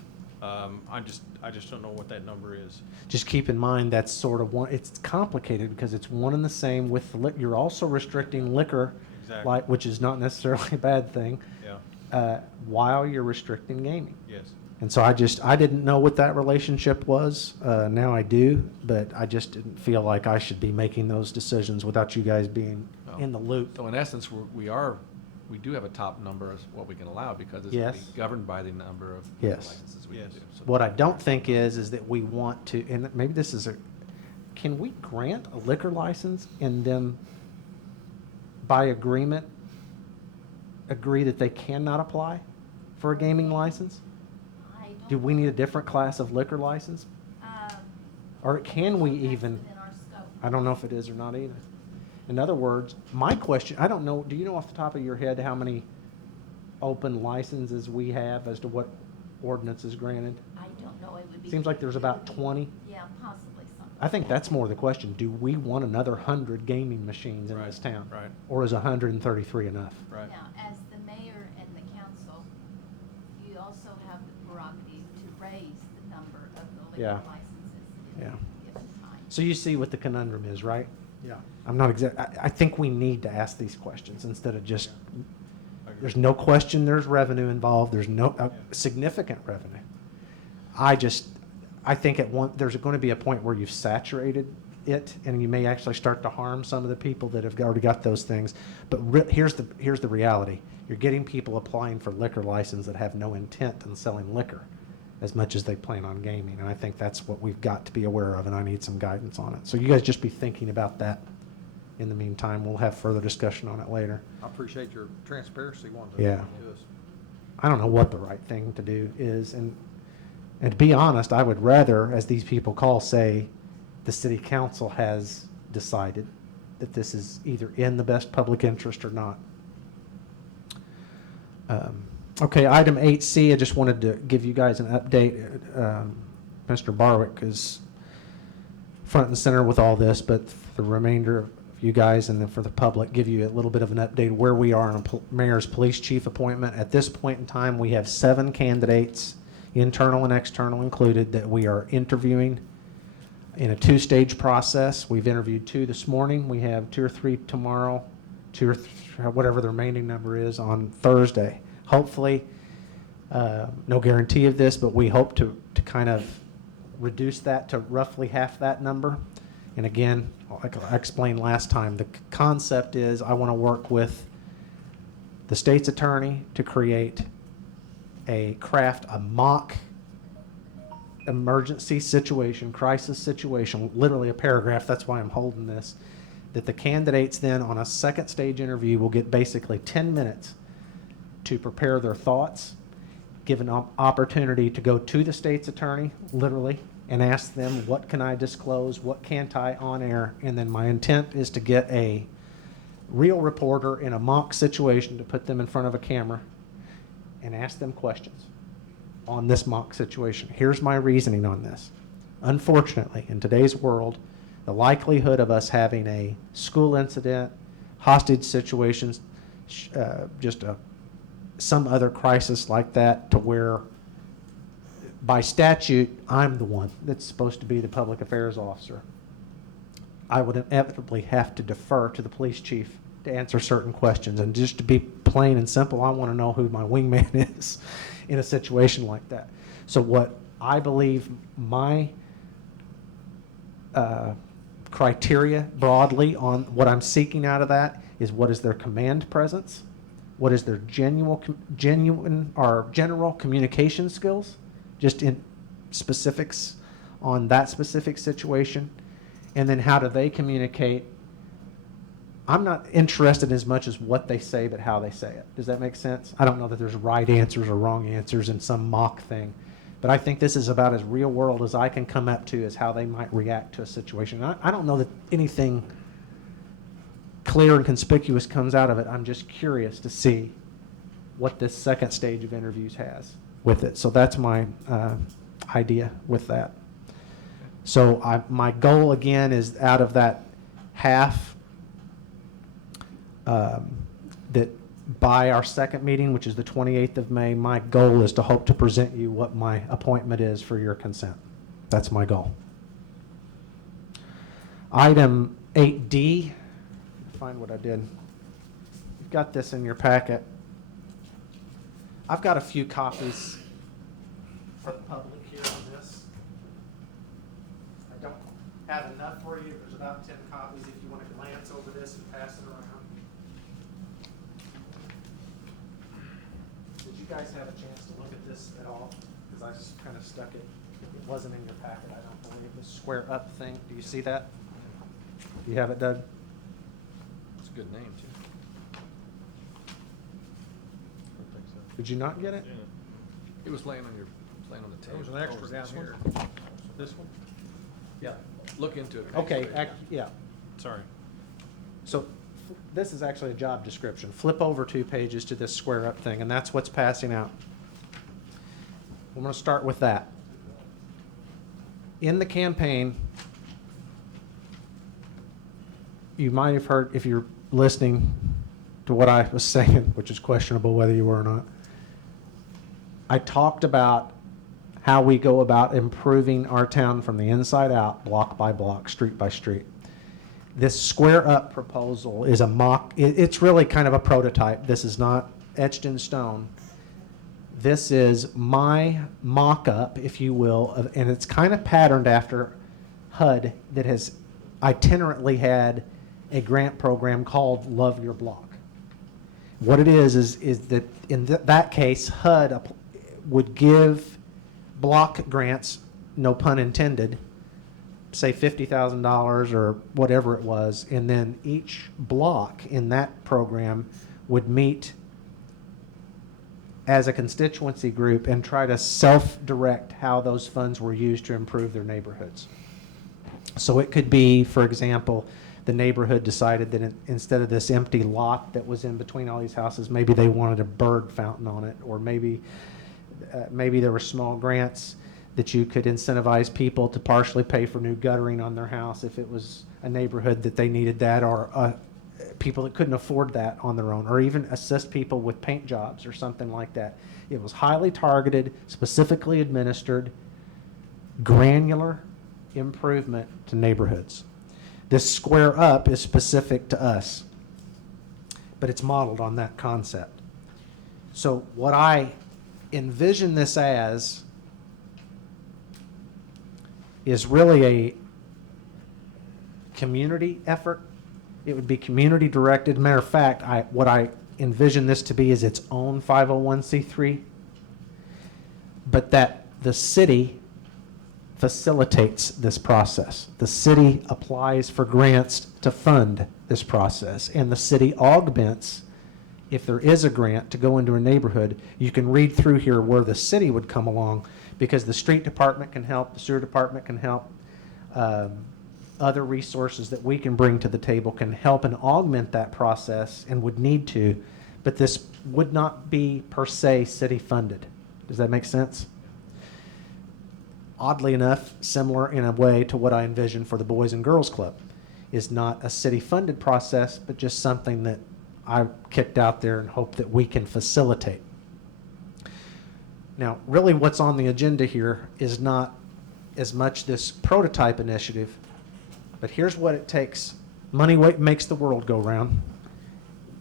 I just don't know what that number is. Just keep in mind that's sort of one, it's complicated because it's one and the same with the you're also restricting liquor, Exactly. which is not necessarily a bad thing, Yeah, while you're restricting gaming. yes. And so I didn't know what that relationship was. Now I do, but I just didn't feel like I should be making those decisions without you guys being Well, in the loop. So in essence, we do have a top number as what we can allow because it's Yes. governed by the number of liquor Yes. licenses we can Yes. do. So- What I don't think is that we want to, and maybe this is can we grant a liquor license and then by agreement agree that they cannot apply for a gaming license? I don't. Do we need a different class of liquor license? Or can we even? That's within our scope. I don't know if it is or not either. In other words, my question, I don't know, do you know off the top of your head how many open licenses we have as to what ordinance is granted? I don't know, it would be. Seems like there's about 20. Yeah, possibly something. I think that's more the question. Do we want another 100 gaming machines in Right, this town? right. Or is 133 enough? Right. Now, as the mayor and the council, you also have the prerogative to raise the number of the Yeah. liquor licenses Yeah. at any given time. So you see what the conundrum is, right? Yeah. I'm not I think we need to ask these questions instead of just, I agree. there's no question there's revenue involved. There's no significant revenue. I think there's going to be a point where you've saturated it and you may actually start to harm some of the people that have already got those things. But here's the reality. You're getting people applying for liquor license that have no intent in selling liquor as much as they plan on gaming. And I think that's what we've got to be aware of, and I need some guidance on it. So you guys just be thinking about that. In the meantime, we'll have further discussion on it later. I appreciate your transparency wanting to Yeah. to us. I don't know what the right thing to do is, and to be honest, I would rather, as these people call, say, the city council has decided that this is either in the best public interest or not. Okay, item 8C, I just wanted to give you guys an update. Mr. Barwick is front and center with all this, but the remainder of you guys and then for the public, give you a little bit of an update where we are on a mayor's police chief appointment. At this point in time, we have 7 candidates, internal and external included, that we are interviewing in a 2-stage process. We've interviewed 2 this morning. We have 2 or 3 tomorrow, 2 or whatever the remaining number is on Thursday. Hopefully, no guarantee of this, but we hope to kind of reduce that to roughly half that number. And again, like I explained last time, the concept is I want to work with the state's attorney to craft a mock emergency situation, crisis situation, literally a paragraph, that's why I'm holding this, that the candidates then on a second stage interview will get basically 10 minutes to prepare their thoughts, give an opportunity to go to the state's attorney, literally, and ask them, what can I disclose, what can't I on air, and then my intent is to get a real reporter in a mock situation to put them in front of a camera and ask them questions on this mock situation. Here's my reasoning on this. Unfortunately, in today's world, the likelihood of us having a school incident, hostage situations, some other crisis like that, to where by statute, I'm the one that's supposed to be the public affairs officer. I would inevitably have to defer to the police chief to answer certain questions. And just to be plain and simple, I want to know who my wingman is in a situation like that. So what I believe my criteria broadly on what I'm seeking out of that is, what is their command presence? What is their genuine or general communication skills, just in specifics on that specific situation? And then how do they communicate? I'm not interested as much as what they say, but how they say it. Does that make sense? I don't know that there's right answers or wrong answers in some mock thing, but I think this is about as real world as I can come up to as how they might react to a situation. I don't know that anything clear and conspicuous comes out of it. I'm just curious to see what this second stage of interviews has with it. So that's my idea with that. So my goal again is, out of that half, that by our second meeting, which is the 28th of May, my goal is to hope to present you what my appointment is for your consent. That's my goal. Item 8D, find what I did. You've got this in your packet. I've got a few copies for the public here on this. I don't have enough for you. There's about 10 copies if you want to glance over this and pass it around. Did you guys have a chance to look at this at all? Because I just kind of stuck it. It wasn't in your packet, I don't believe. The square up thing. Do you see that? Do you have it, Doug? It's a good name, too. Did you not get it? It was laying on the There table. was an extra down here. This one? Yeah, look into it. Okay, yeah. Sorry. So this is actually a job description. Flip over 2 pages to this square up thing, and that's what's passing out. I'm going to start with that. In the campaign, you might have heard, if you're listening to what I was saying, which is questionable whether you were or not, I talked about how we go about improving our town from the inside out, block by block, street by street. This square up proposal is a mock, it's really kind of a prototype. This is not etched in stone. This is my mock-up, if you will, and it's kind of patterned after HUD, that has itinerantly had a grant program called Love Your Block. What it is that in that case, HUD would give block grants, no pun intended, say $50,000 or whatever it was, and then each block in that program would meet as a constituency group and try to self-direct how those funds were used to improve their neighborhoods. So it could be, for example, the neighborhood decided that instead of this empty lot that was in between all these houses, maybe they wanted a bird fountain on it, or maybe there were small grants that you could incentivize people to partially pay for new guttering on their house if it was a neighborhood that they needed that, or people that couldn't afford that on their own, or even assist people with paint jobs or something like that. It was highly targeted, specifically administered, granular improvement to neighborhoods. This square up is specific to us, but it's modeled on that concept. So what I envision this as is really a community effort. It would be community directed. Matter of fact, what I envision this to be is its own 501c3, but that the city facilitates this process. The city applies for grants to fund this process, and the city augments if there is a grant to go into a neighborhood. You can read through here where the city would come along, because the street department can help, the sewer department can help, other resources that we can bring to the table can help and augment that process and would need to, but this would not be per se city funded. Does that make sense? Oddly enough, similar in a way to what I envision for the Boys and Girls Club, is not a city funded process, but just something that I kicked out there and hope that we can facilitate. Now, really what's on the agenda here is not as much this prototype initiative, but here's what it takes. Money makes the world go round.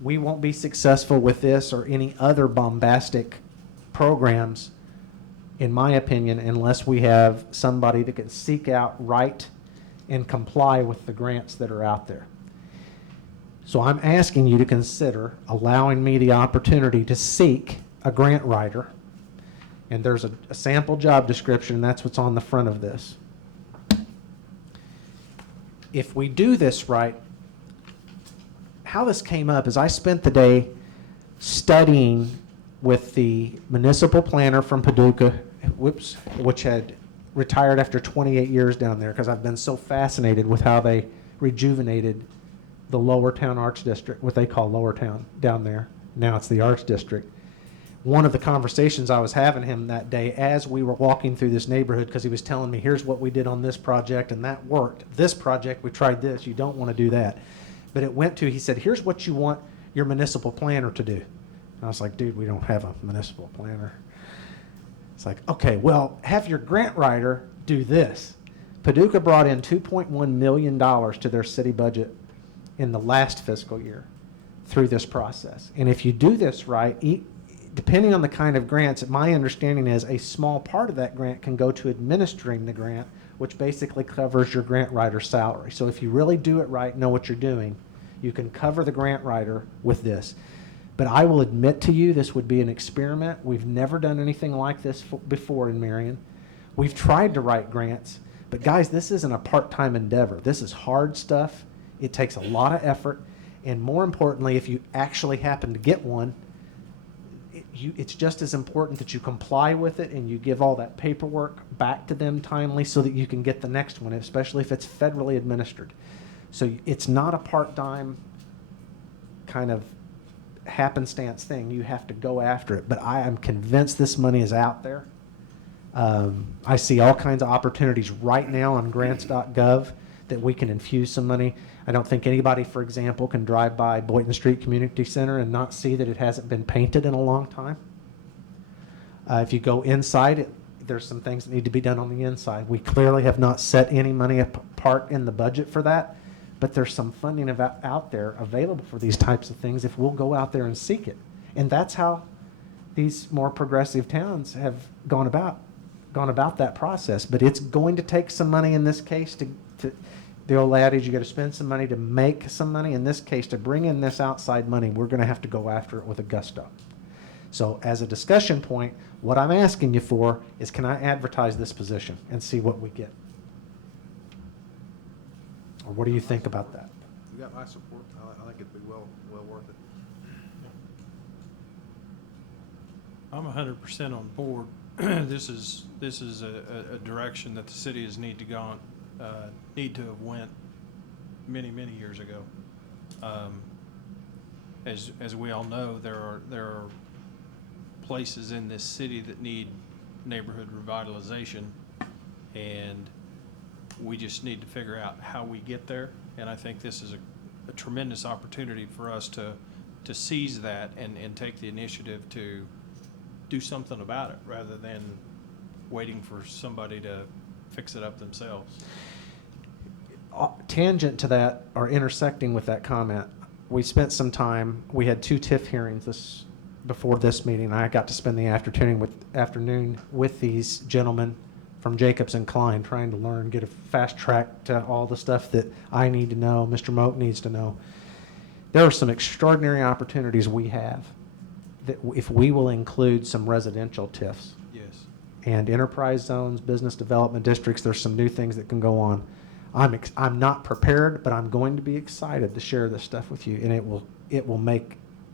We won't be successful with this or any other bombastic programs, in my opinion, unless we have somebody that can seek out, write, and comply with the grants that are out there. So I'm asking you to consider allowing me the opportunity to seek a grant writer. And there's a sample job description, and that's what's on the front of this. If we do this right, how this came up is I spent the day studying with the municipal planner from Paducah, which had retired after 28 years down there, because I've been so fascinated with how they rejuvenated the Lower Town Arts District, what they call Lower Town down there. Now it's the Arts District. One of the conversations I was having him that day as we were walking through this neighborhood, because he was telling me, here's what we did on this project and that worked. This project, we tried this, you don't want to do that. But it went to, he said, here's what you want your municipal planner to do. And I was like, dude, we don't have a municipal planner. It's like, okay, well, have your grant writer do this. Paducah brought in $2.1 million to their city budget in the last fiscal year through this process. And if you do this right, depending on the kind of grants, my understanding is a small part of that grant can go to administering the grant, which basically covers your grant writer's salary. So if you really do it right, know what you're doing, you can cover the grant writer with this. But I will admit to you, this would be an experiment. We've never done anything like this before in Marion. We've tried to write grants, but guys, this isn't a part-time endeavor. This is hard stuff. It takes a lot of effort. And more importantly, if you actually happen to get one, it's just as important that you comply with it and you give all that paperwork back to them timely so that you can get the next one, especially if it's federally administered. So it's not a part-time kind of happenstance thing. You have to go after it. But I am convinced this money is out there. I see all kinds of opportunities right now on grants.gov that we can infuse some money. I don't think anybody, for example, can drive by Boynton Street Community Center and not see that it hasn't been painted in a long time. If you go inside, there's some things that need to be done on the inside. We clearly have not set any money apart in the budget for that, but there's some funding out there available for these types of things if we'll go out there and seek it. And that's how these more progressive towns have gone about that process. But it's going to take some money in this case to the old adage, you got to spend some money to make some money. In this case, to bring in this outside money, we're going to have to go after it with a gusto. So as a discussion point, what I'm asking you for is, can I advertise this position and see what we get? Or what do you think about that? You got my support. I think it'd be well worth it. I'm 100% on board. This is a direction that the city has need to have went many years ago. As we all know, there are places in this city that need neighborhood revitalization, and we just need to figure out how we get there. And I think this is a tremendous opportunity for us to seize that and take the initiative to do something about it rather than waiting for somebody to fix it up themselves. Tangent to that, or intersecting with that comment, we spent some time, we had 2 TIF hearings before this meeting. I got to spend the afternoon with these gentlemen from Jacobs and Klein, trying to learn, get a fast track to all the stuff that I need to know, Mr. Moak needs to know. There are some extraordinary opportunities we have that if we will include some residential TIFs Yes. and enterprise zones, business development districts, there's some new things that can go on. I'm not prepared, but I'm going to be excited to share this stuff with you, and it will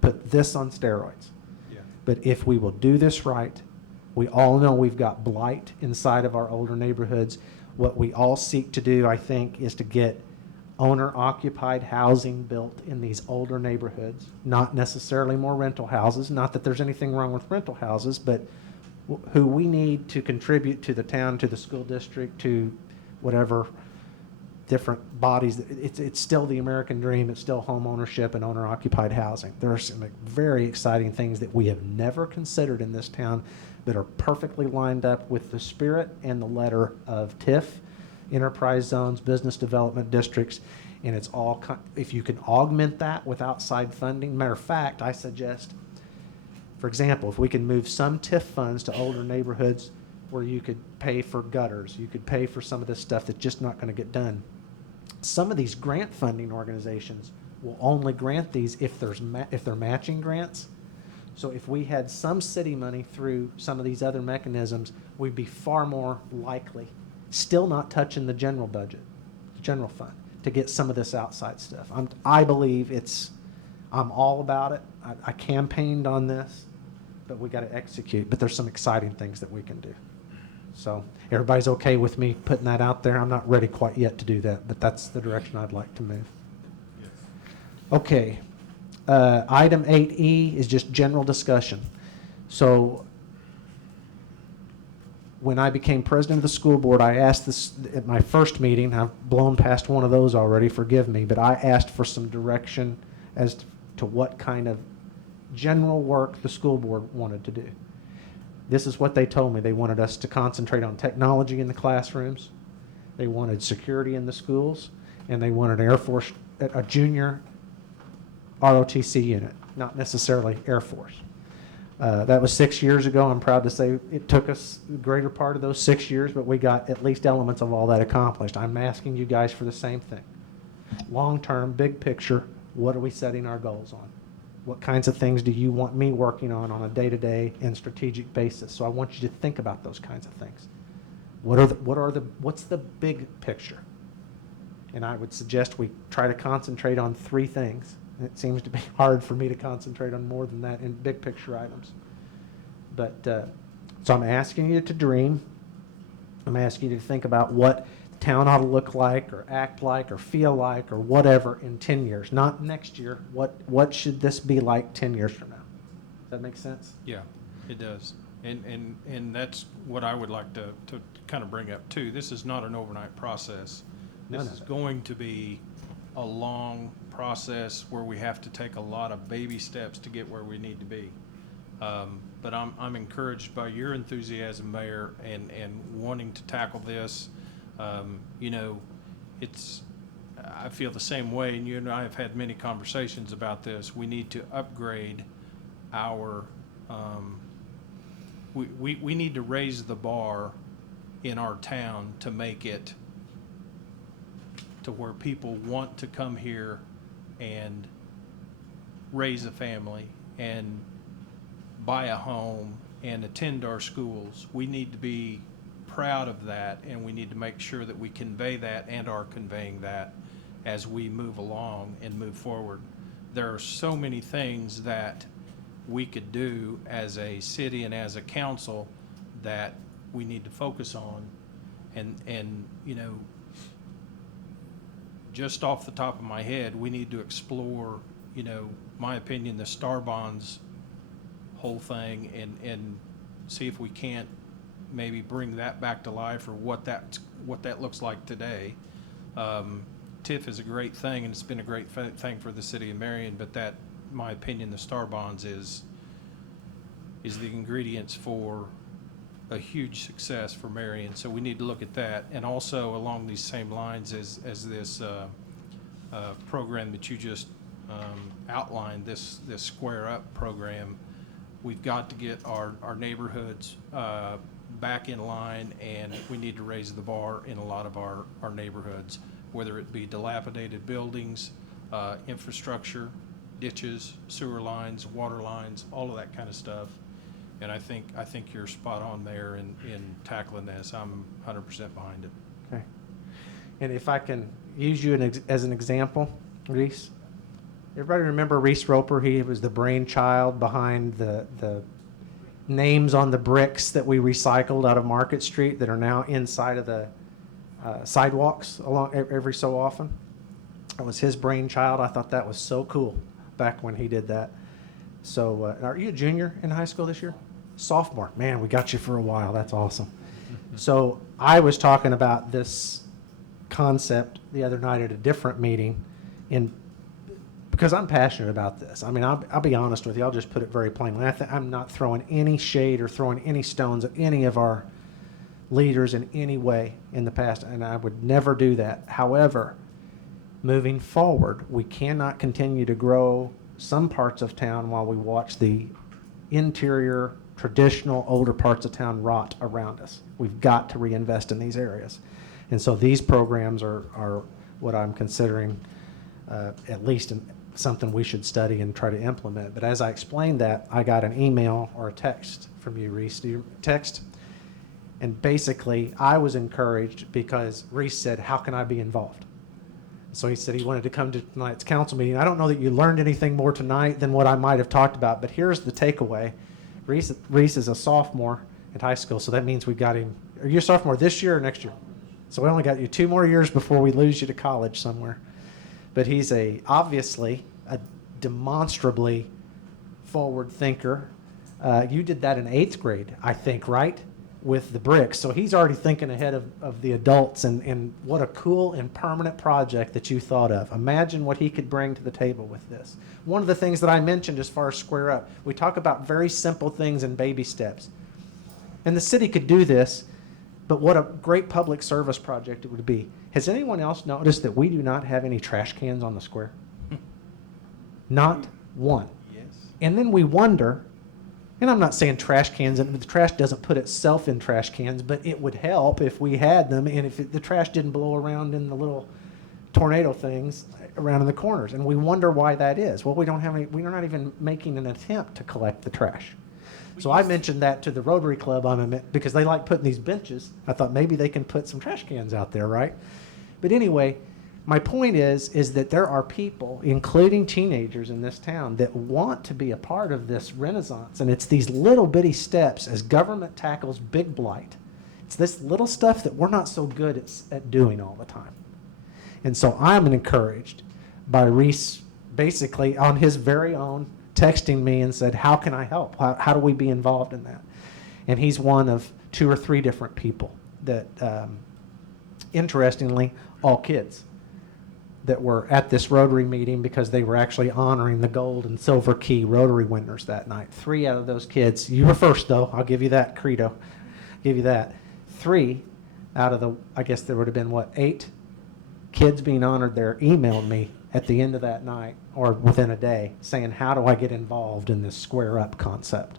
put this on steroids. Yeah. But if we will do this right, we all know we've got blight inside of our older neighborhoods. What we all seek to do, I think, is to get owner-occupied housing built in these older neighborhoods, not necessarily more rental houses. Not that there's anything wrong with rental houses, but who we need to contribute to the town, to the school district, to whatever different bodies. It's still the American dream. It's still home ownership and owner-occupied housing. There are some very exciting things that we have never considered in this town that are perfectly lined up with the spirit and the letter of TIF, enterprise zones, business development districts, and it's all, if you can augment that with outside funding. Matter of fact, I suggest, for example, if we can move some TIF funds to older neighborhoods where you could pay for gutters, you could pay for some of this stuff that's just not going to get done. Some of these grant funding organizations will only grant these if they're matching grants. So if we had some city money through some of these other mechanisms, we'd be far more likely, still not touching the general budget, the general fund, to get some of this outside stuff. I believe I'm all about it. I campaigned on this, but we got to execute. But there's some exciting things that we can do. So everybody's okay with me putting that out there? I'm not ready quite yet to do that, but that's the direction I'd like to move. Yes. Okay. Item 8E is just general discussion. So when I became president of the school board, I asked this at my first meeting. I've blown past one of those already, forgive me, but I asked for some direction as to what kind of general work the school board wanted to do. This is what they told me. They wanted us to concentrate on technology in the classrooms. They wanted security in the schools, and they wanted Air Force, a junior ROTC unit, not necessarily Air Force. That was 6 years ago. I'm proud to say it took us the greater part of those 6 years, but we got at least elements of all that accomplished. I'm asking you guys for the same thing. Long-term, big picture, what are we setting our goals on? What kinds of things do you want me working on a day-to-day and strategic basis? So I want you to think about those kinds of things. What's the big picture? And I would suggest we try to concentrate on 3 things. It seems to be hard for me to concentrate on more than that in big picture items. But so I'm asking you to dream. I'm asking you to think about what the town ought to look like or act like or feel like or whatever in 10 years. Not next year. What should this be like 10 years from now? Does that make sense? Yeah, it does. And that's what I would like to kind of bring up too. This is not an overnight process. This is going to be a long process where we have to take a lot of baby steps to get where we need to be. But I'm encouraged by your enthusiasm, Mayor, and wanting to tackle this. You know, I feel the same way, and you and I have had many conversations about this. We need to upgrade our, we need to raise the bar in our town to make it to where people want to come here and raise a family and buy a home and attend our schools. We need to be proud of that, and we need to make sure that we convey that and are conveying that as we move along and move forward. There are so many things that we could do as a city and as a council that we need to focus on. And you know, just off the top of my head, we need to explore, you know, my opinion, the Star Bonds whole thing and see if we can't maybe bring that back to life or what that looks like today. TIF is a great thing, and it's been a great thing for the city of Marion, but that, in my opinion, the Star Bonds is the ingredients for a huge success for Marion. So we need to look at that. And also along these same lines as this program that you just outlined, this Square Up program, we've got to get our neighborhoods back in line, and we need to raise the bar in a lot of our neighborhoods, whether it be dilapidated buildings, infrastructure, ditches, sewer lines, water lines, all of that kind of stuff. And I think you're spot on there in tackling this. I'm 100% behind it. Okay. And if I can use you as an example, Reese. Everybody remember Reese Roper? He was the brainchild behind the names on the bricks that we recycled out of Market Street that are now inside of the sidewalks along every so often. That was his brainchild. I thought that was so cool back when he did that. So are you a junior in high school this year? Sophomore. Man, we got you for a while. That's awesome. So I was talking about this concept the other night at a different meeting because I'm passionate about this. I mean, I'll be honest with you. I'll just put it very plainly. I'm not throwing any shade or throwing any stones at any of our leaders in any way in the past, and I would never do that. However, moving forward, we cannot continue to grow some parts of town while we watch the interior, traditional, older parts of town rot around us. We've got to reinvest in these areas. And so these programs are what I'm considering at least something we should study and try to implement. But as I explained that, I got an email or a text from you, Reese. Do you text? And basically, I was encouraged because Reese said, how can I be involved? So he said he wanted to come to tonight's council meeting. I don't know that you learned anything more tonight than what I might have talked about, but here's the takeaway. Reese is a sophomore at high school, so that means we've got him. Are you a sophomore this year or next year? So we only got you 2 more years before we lose you to college somewhere. But he's obviously a demonstrably forward thinker. You did that in 8th grade, I think, right? With the bricks. So he's already thinking ahead of the adults, and what a cool and permanent project that you thought of. Imagine what he could bring to the table with this. One of the things that I mentioned as far as Square Up, we talk about very simple things and baby steps. And the city could do this, but what a great public service project it would be. Has anyone else noticed that we do not have any trash cans on the square? Not one. Yes. And then we wonder, and I'm not saying trash cans, and the trash doesn't put itself in trash cans, but it would help if we had them, and if the trash didn't blow around in the little tornado things around in the corners. And we wonder why that is. Well, we don't have any, we're not even making an attempt to collect the trash. So I mentioned that to the Rotary Club because they like putting these benches. I thought maybe they can put some trash cans out there, right? But anyway, my point is that there are people, including teenagers in this town, that want to be a part of this renaissance. And it's these little bitty steps as government tackles big blight. It's this little stuff that we're not so good at doing all the time. And so I'm encouraged by Reese basically on his very own texting me and said, how can I help? How do we be involved in that? And he's one of 2 or 3 different people that, interestingly, all kids that were at this Rotary meeting because they were actually honoring the gold and silver key Rotary winners that night. 3 out of those kids, you were first though, I'll give you that credo, give you that. 3 out of the, I guess there would have been 8 kids being honored there emailed me at the end of that night or within a day saying, how do I get involved in this Square Up concept?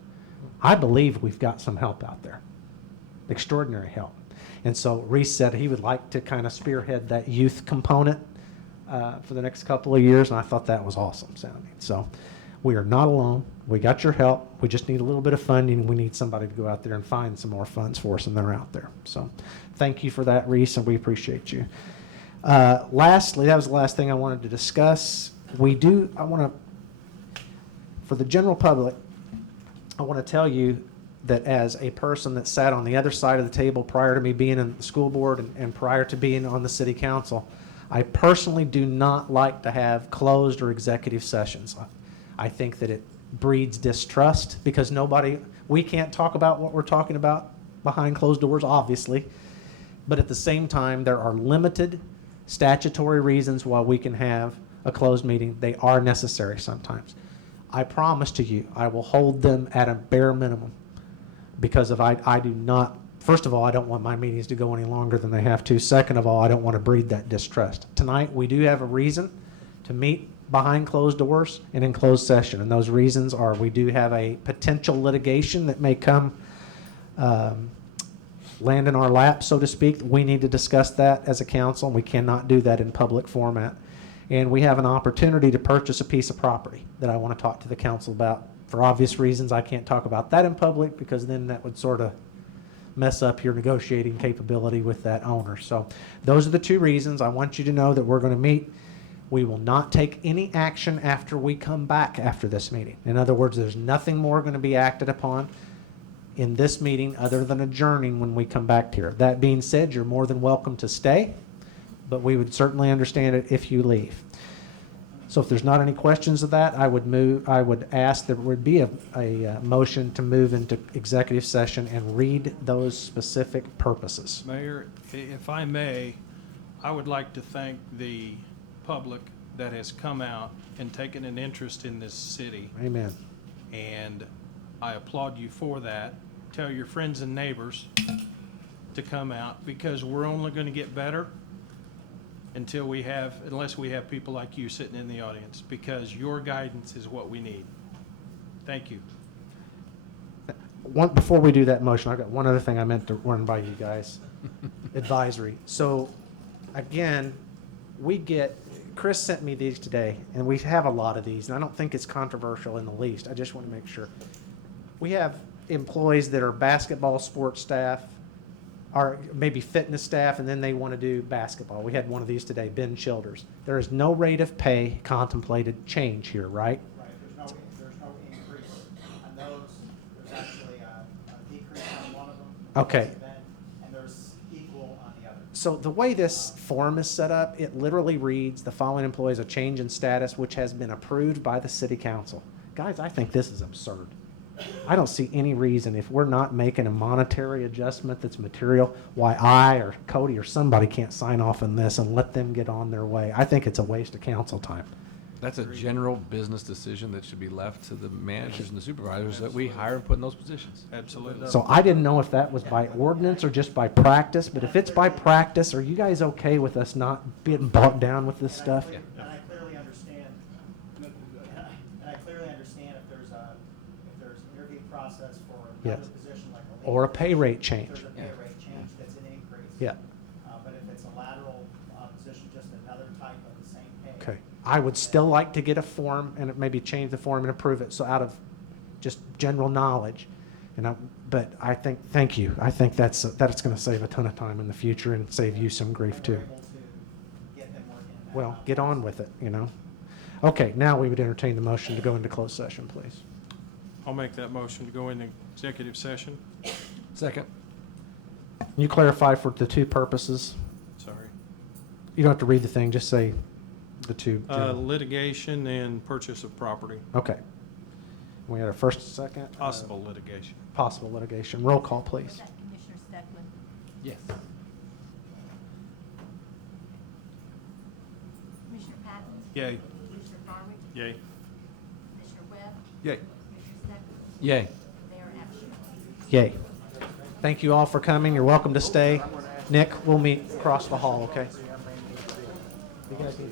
I believe we've got some help out there, extraordinary help. And so Reese said he would like to kind of spearhead that youth component for the next couple of years, and I thought that was awesome sounding. So we are not alone. We got your help. We just need a little bit of funding, and we need somebody to go out there and find some more funds for us, and they're out there. So thank you for that, Reese, and we appreciate you. Lastly, that was the last thing I wanted to discuss. For the general public, I want to tell you that as a person that sat on the other side of the table prior to me being in the school board and prior to being on the city council, I personally do not like to have closed or executive sessions. I think that it breeds distrust because we can't talk about what we're talking about behind closed doors, obviously. But at the same time, there are limited statutory reasons why we can have a closed meeting. They are necessary sometimes. I promise to you, I will hold them at a bare minimum because I do not, first of all, I don't want my meetings to go any longer than they have to. Second of all, I don't want to breed that distrust. Tonight, we do have a reason to meet behind closed doors and in closed session. And those reasons are we do have a potential litigation that may come land in our lap, so to speak. We need to discuss that as a council, and we cannot do that in public format. And we have an opportunity to purchase a piece of property that I want to talk to the council about. For obvious reasons, I can't talk about that in public because then that would sort of mess up your negotiating capability with that owner. So those are the two reasons. I want you to know that we're going to meet. We will not take any action after we come back after this meeting. In other words, there's nothing more going to be acted upon in this meeting other than adjourning when we come back here. That being said, you're more than welcome to stay, but we would certainly understand it if you leave. So if there's not any questions of that, I would ask there would be a motion to move into executive session and read those specific purposes. Mayor, if I may, I would like to thank the public that has come out and taken an interest in this city. Amen. And I applaud you for that. Tell your friends and neighbors to come out, because we're only going to get better unless we have people like you sitting in the audience, because your guidance is what we need. Thank you. Before we do that motion, I've got one other thing I meant to run by you guys. Advisory. So, again, Chris sent me these today, and we have a lot of these, and I don't think it's controversial in the least. I just want to make sure. We have employees that are basketball sports staff, or maybe fitness staff, and then they want to do basketball. We had one of these today, Ben Childers. There is no rate of pay contemplated change here, right? Right, there's no increase on those. There's actually a decrease on one of them. Okay. And there's equal on the other. So the way this form is set up, it literally reads, the following employees a change in status which has been approved by the city council. Guys, I think this is absurd. I don't see any reason, if we're not making a monetary adjustment that's material, why I or Cody or somebody can't sign off on this and let them get on their way. I think it's a waste of council time. That's a general business decision that should be left to the managers and the supervisors that we hire and put in those positions. Absolutely. So I didn't know if that was by ordinance or just by practice, but if it's by practice, are you guys okay with us not being bogged down with this stuff? And I clearly understand, and I clearly understand if there's an interview process for another Yes. position like a. Or a pay rate If change. there's a pay rate change, that's an increase. Yeah. But if it's a lateral position, just another type of the same pay. Okay. I would still like to get a form and maybe change the form and approve it. So out of just general knowledge, but I think, thank you. I think that's going to save a ton of time in the future and save you some grief And we're too. able to get them working in that Well, house. get on with it, Okay, now we would entertain the motion to go into closed session, please. I'll make that motion to go into executive session. Second. Can you clarify for the two purposes? Sorry. You don't have to read the thing, just say the two. Litigation and purchase of property. Okay. We had our first and second. Possible litigation. Possible litigation. Roll call, Was please. that Commissioner Steckman? Yes. Commissioner Patton? Yay. Commissioner Barwick? Yay. Commissioner Webb? Yay. Commissioner Steckman? Yay. Mayor Absher? Yay. Thank you all for coming. You're welcome to stay. Nick, we'll meet across the hall, okay? You guys need